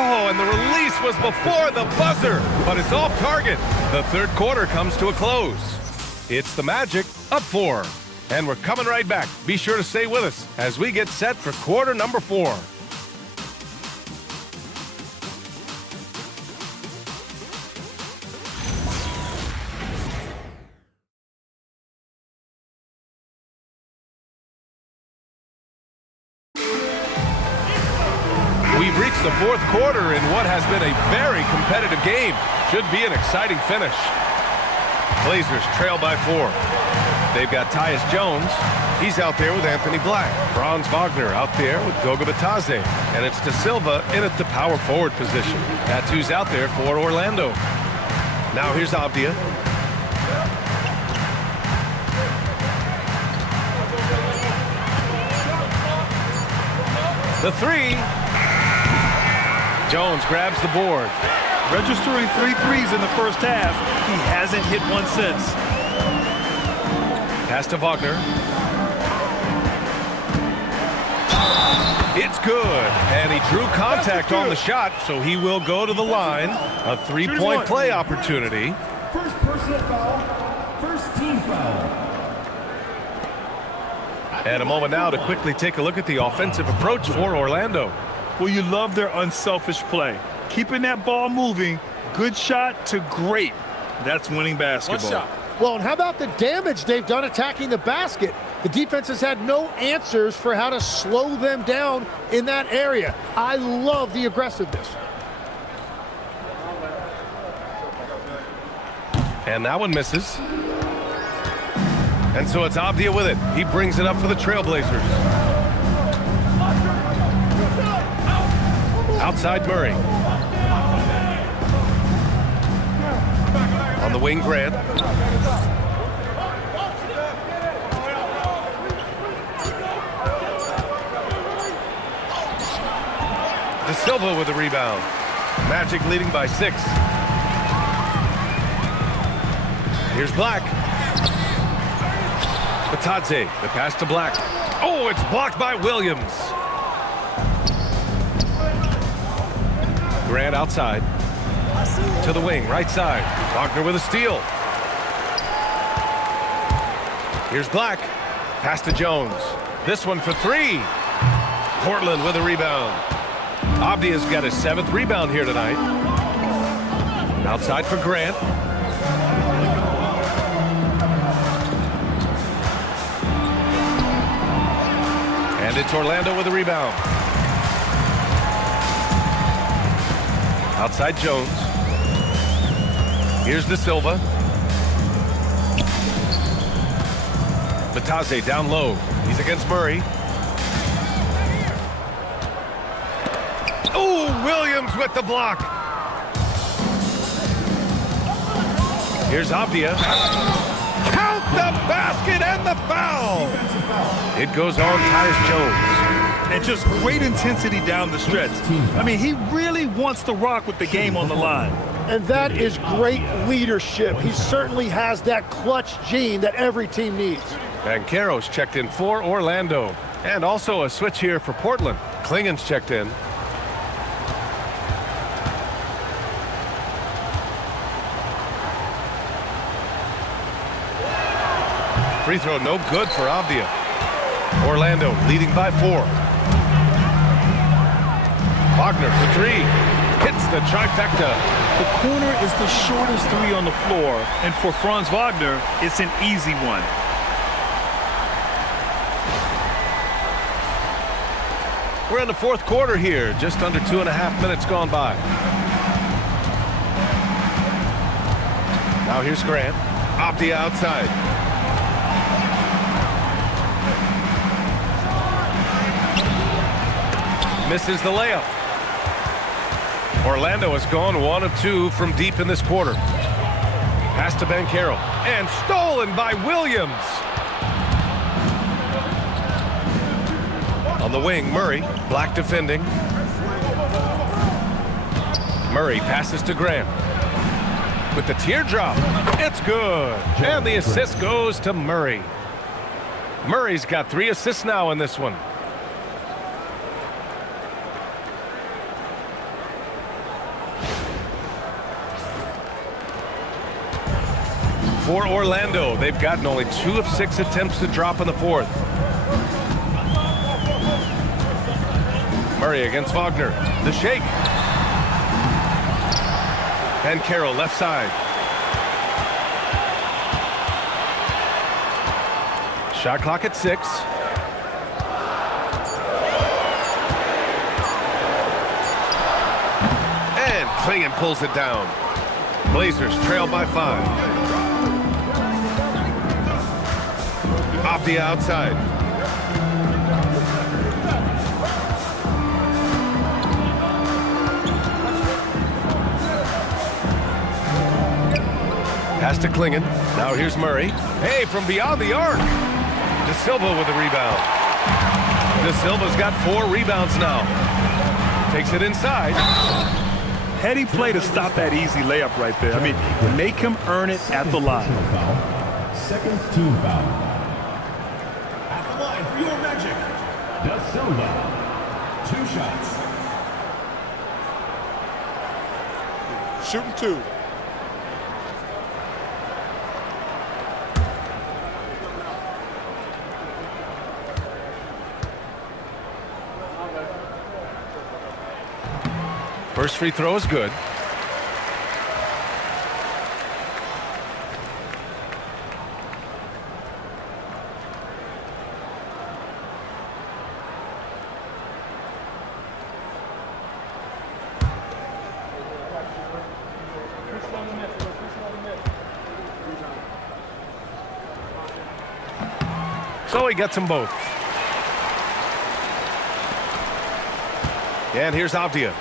Oh, and the release was before the buzzer, but it's off target. The third quarter comes to a close. It's the Magic up 4. And we're coming right back. Be sure to stay with us as we get set for quarter number 4. We've reached the fourth quarter in what has been a very competitive game. Should be an exciting finish. Blazers trail by 4. They've got Tyus Jones. He's out there with Anthony Black. Franz Wagner out there with Goga Bitadze. And it's De Silva in at the power forward position. That's who's out there for Orlando. Now here's Avdija. The 3. Jones grabs the board. Registering 3 threes in the first half. He hasn't hit one since. Pass to Wagner. It's good. And he drew contact on the shot, so he will go to the line. A 3-point play opportunity. First personal foul. First team foul. And a moment now to quickly take a look at the offensive approach for Orlando. Well, you love their unselfish play. Keeping that ball moving, good shot to great. That's winning basketball. One shot. Well, and how about the damage they've done attacking the basket? The defense has had no answers for how to slow them down in that area. I love the aggressiveness. And that one misses. And so it's Avdija with it. He brings it up for the Trailblazers. Outside Murray. On the wing, Grant. De Silva with the rebound. Magic leading by 6. Here's Black. Bitadze, the pass to Black. Oh, it's blocked by Williams. Grant outside. To the wing, right side. Wagner with a steal. Here's Black. Pass to Jones. This one for 3. Portland with a rebound. Avdija's got his 7th rebound here tonight. Outside for Grant. And it's Orlando with a rebound. Outside Jones. Here's De Silva. Bitadze down low. He's against Murray. Oh, Williams with the block. Here's Avdija. Count the basket and the foul. It goes on Tyus Jones. And just great intensity down the stretch. I mean, he really wants to rock with the game on the line. And that is great leadership. He certainly has that clutch gene that every team needs. Banchero's checked in for Orlando. And also a switch here for Portland. Clingan's checked in. Free throw no good for Avdija. Orlando leading by 4. Wagner for 3. Hits the trifecta. The corner is the shortest 3 on the floor, and for Franz Wagner, it's an easy one. We're in the fourth quarter here, just under 2.5 minutes gone by. Now here's Grant. Avdija outside. Misses the layup. Orlando has gone 1 of 2 from deep in this quarter. Pass to Banchero. And stolen by Williams. On the wing, Murray. Black defending. Murray passes to Grant. With the teardrop. It's good. And the assist goes to Murray. Murray's got 3 assists now in this one. For Orlando, they've gotten only 2 of 6 attempts to drop in the 4th. Murray against Wagner. The shake. Banchero left side. Shot clock at 6. And Clingan pulls it down. Blazers trail by 5. Avdija outside. Pass to Clingan. Now here's Murray. Hey, from beyond the arc. De Silva with the rebound. De Silva's got 4 rebounds now. Takes it inside. Heady play to stop that easy layup right there. I mean, make him earn it at the line. Second team foul. At the line for your Magic, De Silva. 2 shots. Shooting 2. First free throw is good. So he gets them both. And here's Avdija.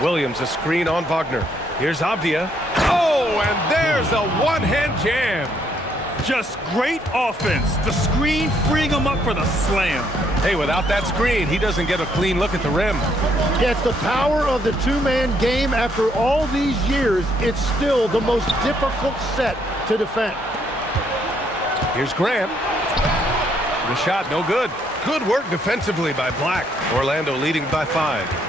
Williams a screen on Wagner. Here's Avdija. Oh, and there's a one-hand jam. Just great offense. The screen freeing him up for the slam. Hey, without that screen, he doesn't get a clean look at the rim. Yeah, it's the power of the 2-man game. After all these years, it's still the most difficult set to defend. Here's Grant. The shot, no good. Good work defensively by Black. Orlando leading by 5.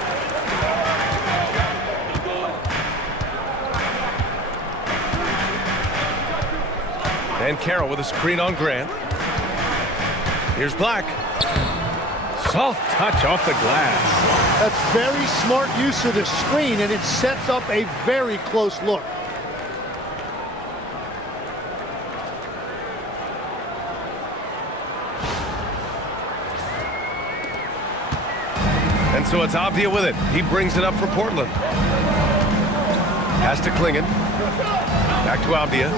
Banchero with a screen on Grant. Here's Black. Soft touch off the glass. That's very smart use of the screen, and it sets up a very close look. And so it's Avdija with it. He brings it up for Portland. Pass to Clingan. Back to Avdija.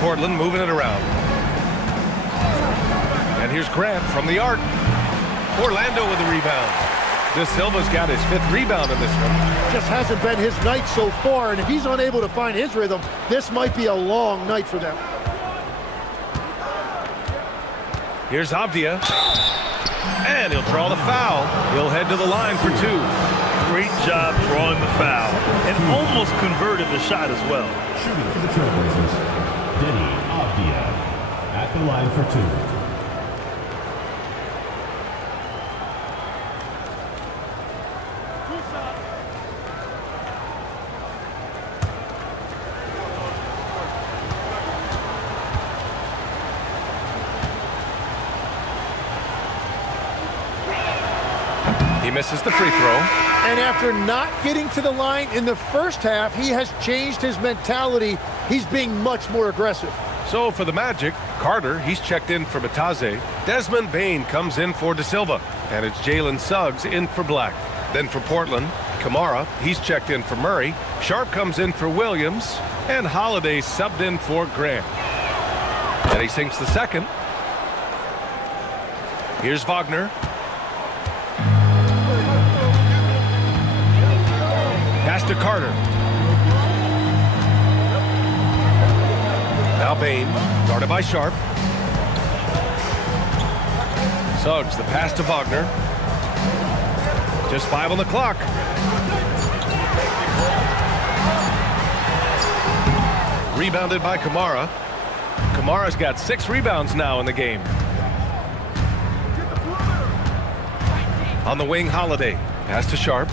Portland moving it around. And here's Grant from the arc. Orlando with the rebound. De Silva's got his 5th rebound in this one. Just hasn't been his night so far, and if he's unable to find his rhythm, this might be a long night for them. Here's Avdija. And he'll draw the foul. He'll head to the line for 2. Great job drawing the foul. And almost converted the shot as well. Shooting for the Trailblazers, Deni Avdija. At the line for 2. He misses the free throw. And after not getting to the line in the first half, he has changed his mentality. He's being much more aggressive. So for the Magic, Carter, he's checked in for Bataze. Desmond Bane comes in for De Silva. And it's Jalen Suggs in for Black. Then for Portland, Kamara, he's checked in for Murray. Sharp comes in for Williams. And Holiday subbed in for Grant. And he sinks the second. Here's Wagner. Pass to Carter. Now Bain, guarded by Sharp. Suggs, the pass to Wagner. Just 5 on the clock. Rebounded by Kamara. Kamara's got 6 rebounds now in the game. On the wing, Holiday. Pass to Sharp.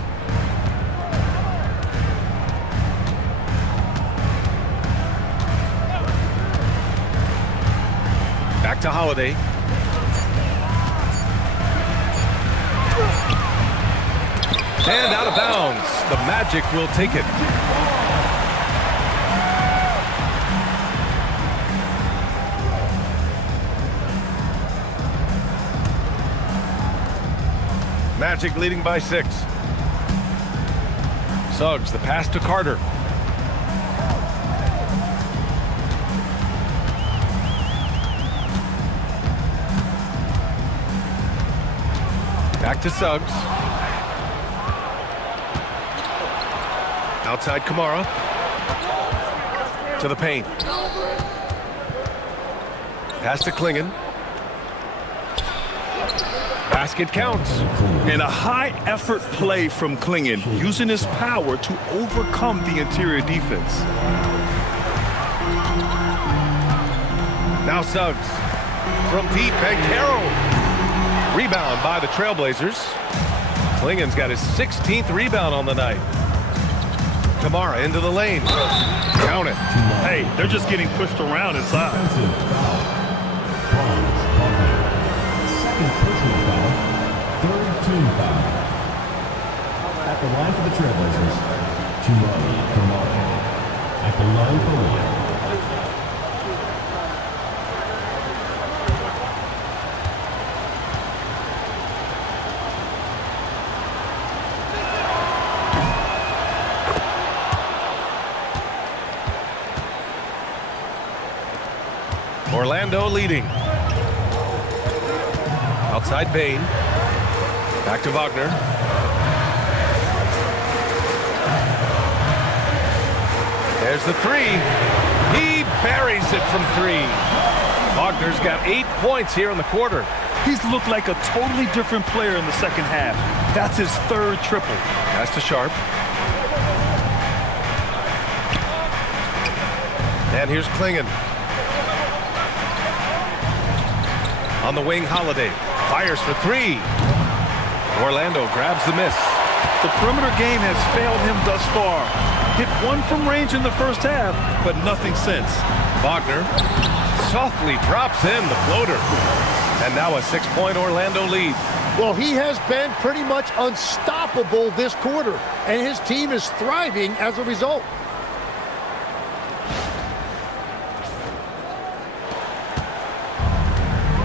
Back to Holiday. And out of bounds. The Magic will take it. Magic leading by 6. Suggs, the pass to Carter. Back to Suggs. Outside Kamara. To the paint. Pass to Clingan. Basket counts. And a high-effort play from Clingan, using his power to overcome the interior defense. Now Suggs. From deep, Banchero. Rebound by the Trailblazers. Clingan's got his 16th rebound on the night. Kamara into the lane. Count it. Hey, they're just getting pushed around inside. Franz, second personal foul, third team foul. At the line for the Trailblazers, Kamara. At the line for 1. Orlando leading. Outside Bain. Back to Wagner. There's the 3. He buries it from 3. Wagner's got 8 points here in the quarter. He's looked like a totally different player in the second half. That's his 3rd triple. Pass to Sharp. And here's Clingan. On the wing, Holiday. Fires for 3. Orlando grabs the miss. The perimeter game has failed him thus far. Hit 1 from range in the first half, but nothing since. Wagner softly drops in the floater. And now a 6-point Orlando lead. Well, he has been pretty much unstoppable this quarter, and his team is thriving as a result.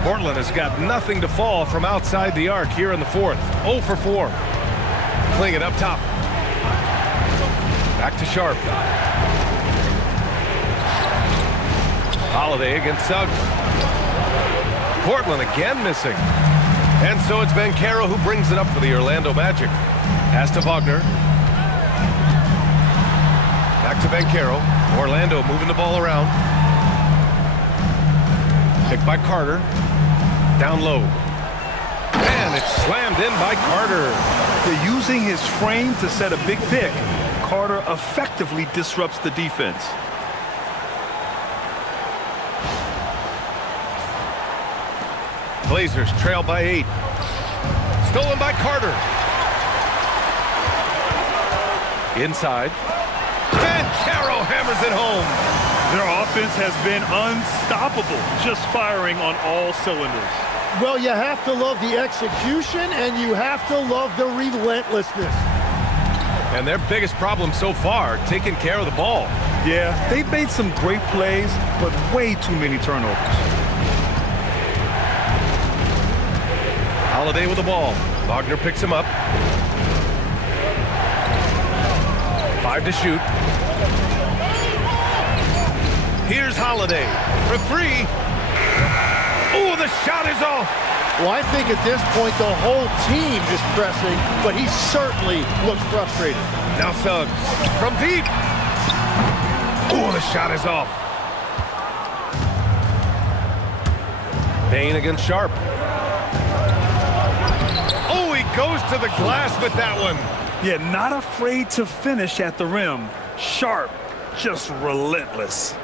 Portland has got nothing to fall from outside the arc here in the 4th. 0 for 4. Clingan up top. Back to Sharp. Holiday against Suggs. Portland again missing. And so it's Banchero who brings it up for the Orlando Magic. Pass to Wagner. Back to Banchero. Orlando moving the ball around. Picked by Carter. Down low. And it's slammed in by Carter. They're using his frame to set a big pick. Carter effectively disrupts the defense. Blazers trail by 8. Stolen by Carter. Inside. Banchero hammers it home. Their offense has been unstoppable, just firing on all cylinders. Well, you have to love the execution, and you have to love the relentlessness. And their biggest problem so far, taking care of the ball. Yeah, they've made some great plays, but way too many turnovers. Holiday with the ball. Wagner picks him up. 5 to shoot. Here's Holiday for 3. Oh, the shot is off. Well, I think at this point the whole team is pressing, but he certainly looks frustrated. Now Suggs from deep. Oh, the shot is off. Deni against Sharp. Oh, he goes to the glass with that one. Yeah, not afraid to finish at the rim. Sharp, just relentless.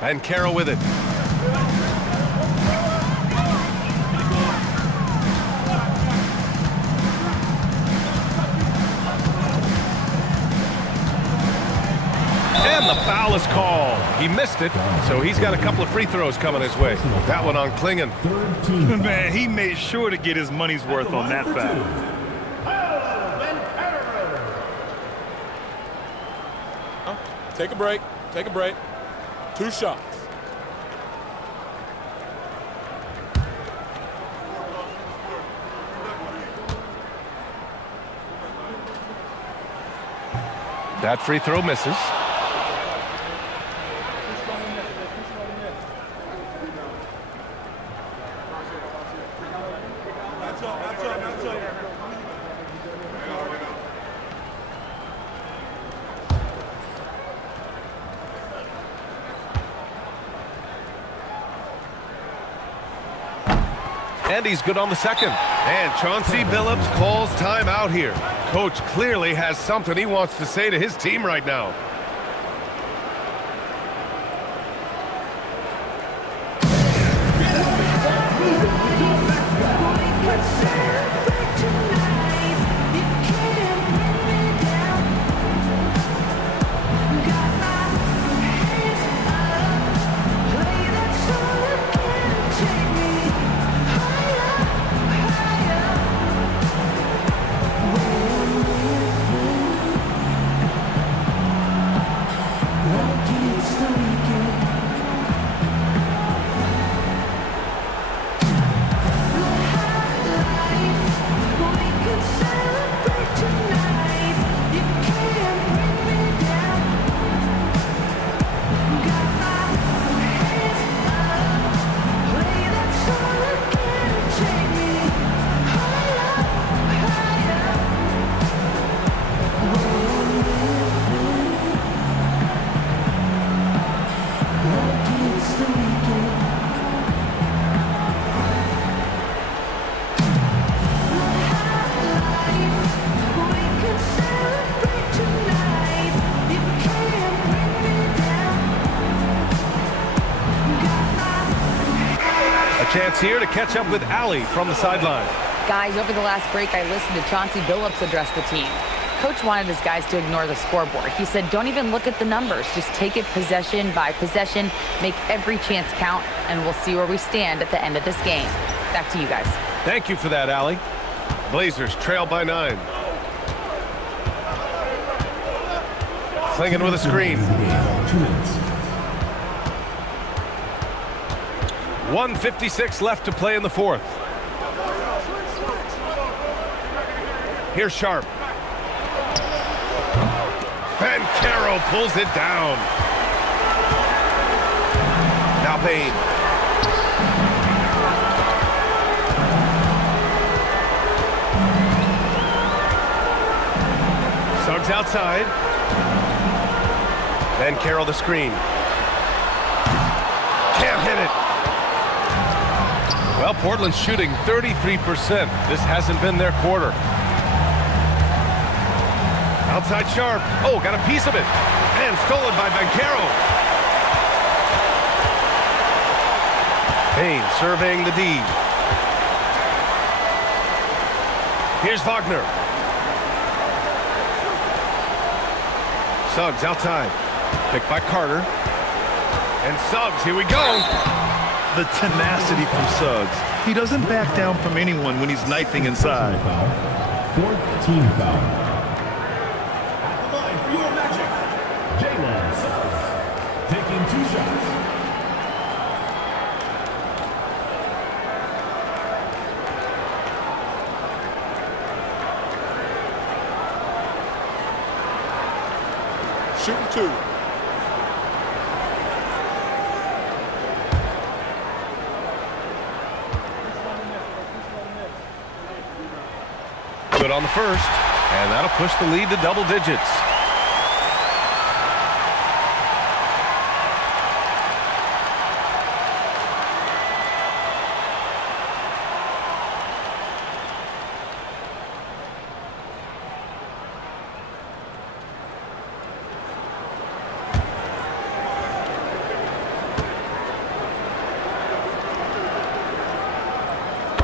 Banchero with it. And the foul is called. He missed it, so he's got a couple of free throws coming his way. That one on Clingan. Man, he made sure to get his money's worth on that foul. Take a break. Take a break. 2 shots. That free throw misses. And he's good on the second. And Chauncey Billups calls timeout here. Coach clearly has something he wants to say to his team right now. Chance here to catch up with Allie from the sideline. Guys, over the last break, I listened to Chauncey Billups address the team. Coach wanted his guys to ignore the scoreboard. He said, don't even look at the numbers. Just take it possession by possession, make every chance count, and we'll see where we stand at the end of this game. Back to you guys. Thank you for that, Allie. Blazers trail by 9. Clingan with a screen. 2 minutes. 1:56 left to play in the fourth. Here's Sharp. Banchero pulls it down. Now Payne. Suggs outside. Banchero the screen. Can't hit it. Well, Portland's shooting 33%. This hasn't been their quarter. Outside Sharp. Oh, got a piece of it. And stolen by Banchero. Payne surveying the D. Here's Wagner. Suggs outside. Picked by Carter. And Suggs, here we go. The tenacity from Suggs. He doesn't back down from anyone when he's knifing inside. Fourth team foul. At the line for your Magic, Jalen Suggs, taking 2 shots. Shooting 2. Good on the first, and that'll push the lead to double digits.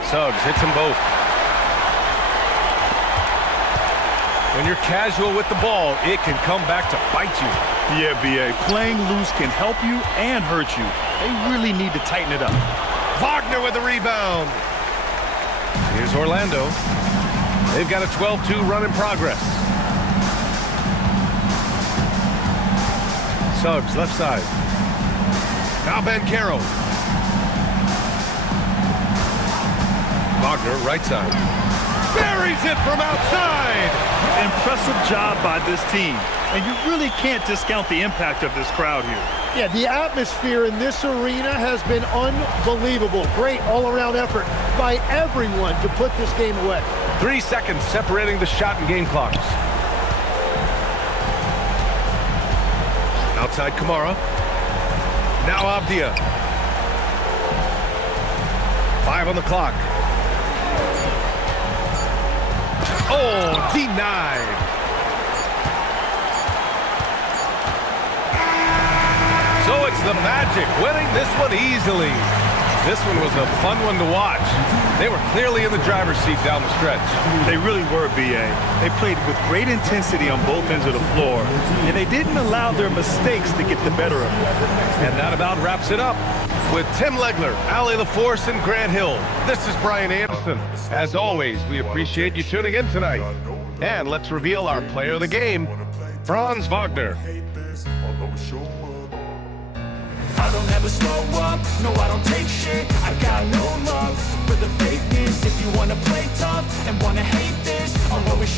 Suggs hits them both. When you're casual with the ball, it can come back to bite you. Yeah, B.A. Playing loose can help you and hurt you. They really need to tighten it up. Wagner with the rebound. Here's Orlando. They've got a 12-2 run in progress. Suggs, left side. Now Banchero. Wagner, right side. Buries it from outside! Impressive job by this team. And you really can't discount the impact of this crowd here. Yeah, the atmosphere in this arena has been unbelievable. Great all-around effort by everyone to put this game away. 3 seconds separating the shot and game clocks. Outside Kamara. Now Avdija. 5 on the clock. Oh, denied. So it's the Magic winning this one easily. This one was a fun one to watch. They were clearly in the driver's seat down the stretch. They really were, B.A. They played with great intensity on both ends of the floor, and they didn't allow their mistakes to get the better of them. And that about wraps it up. With Tim Legler, Ali LaForce, and Grant Hill, this is Brian Anderson. As always, we appreciate you tuning in tonight. And let's reveal our player of the game, Franz Wagner. I don't ever slow up, no I don't take shit. I got no love for the fakeness. If you wanna play tough and wanna hate this, I'll always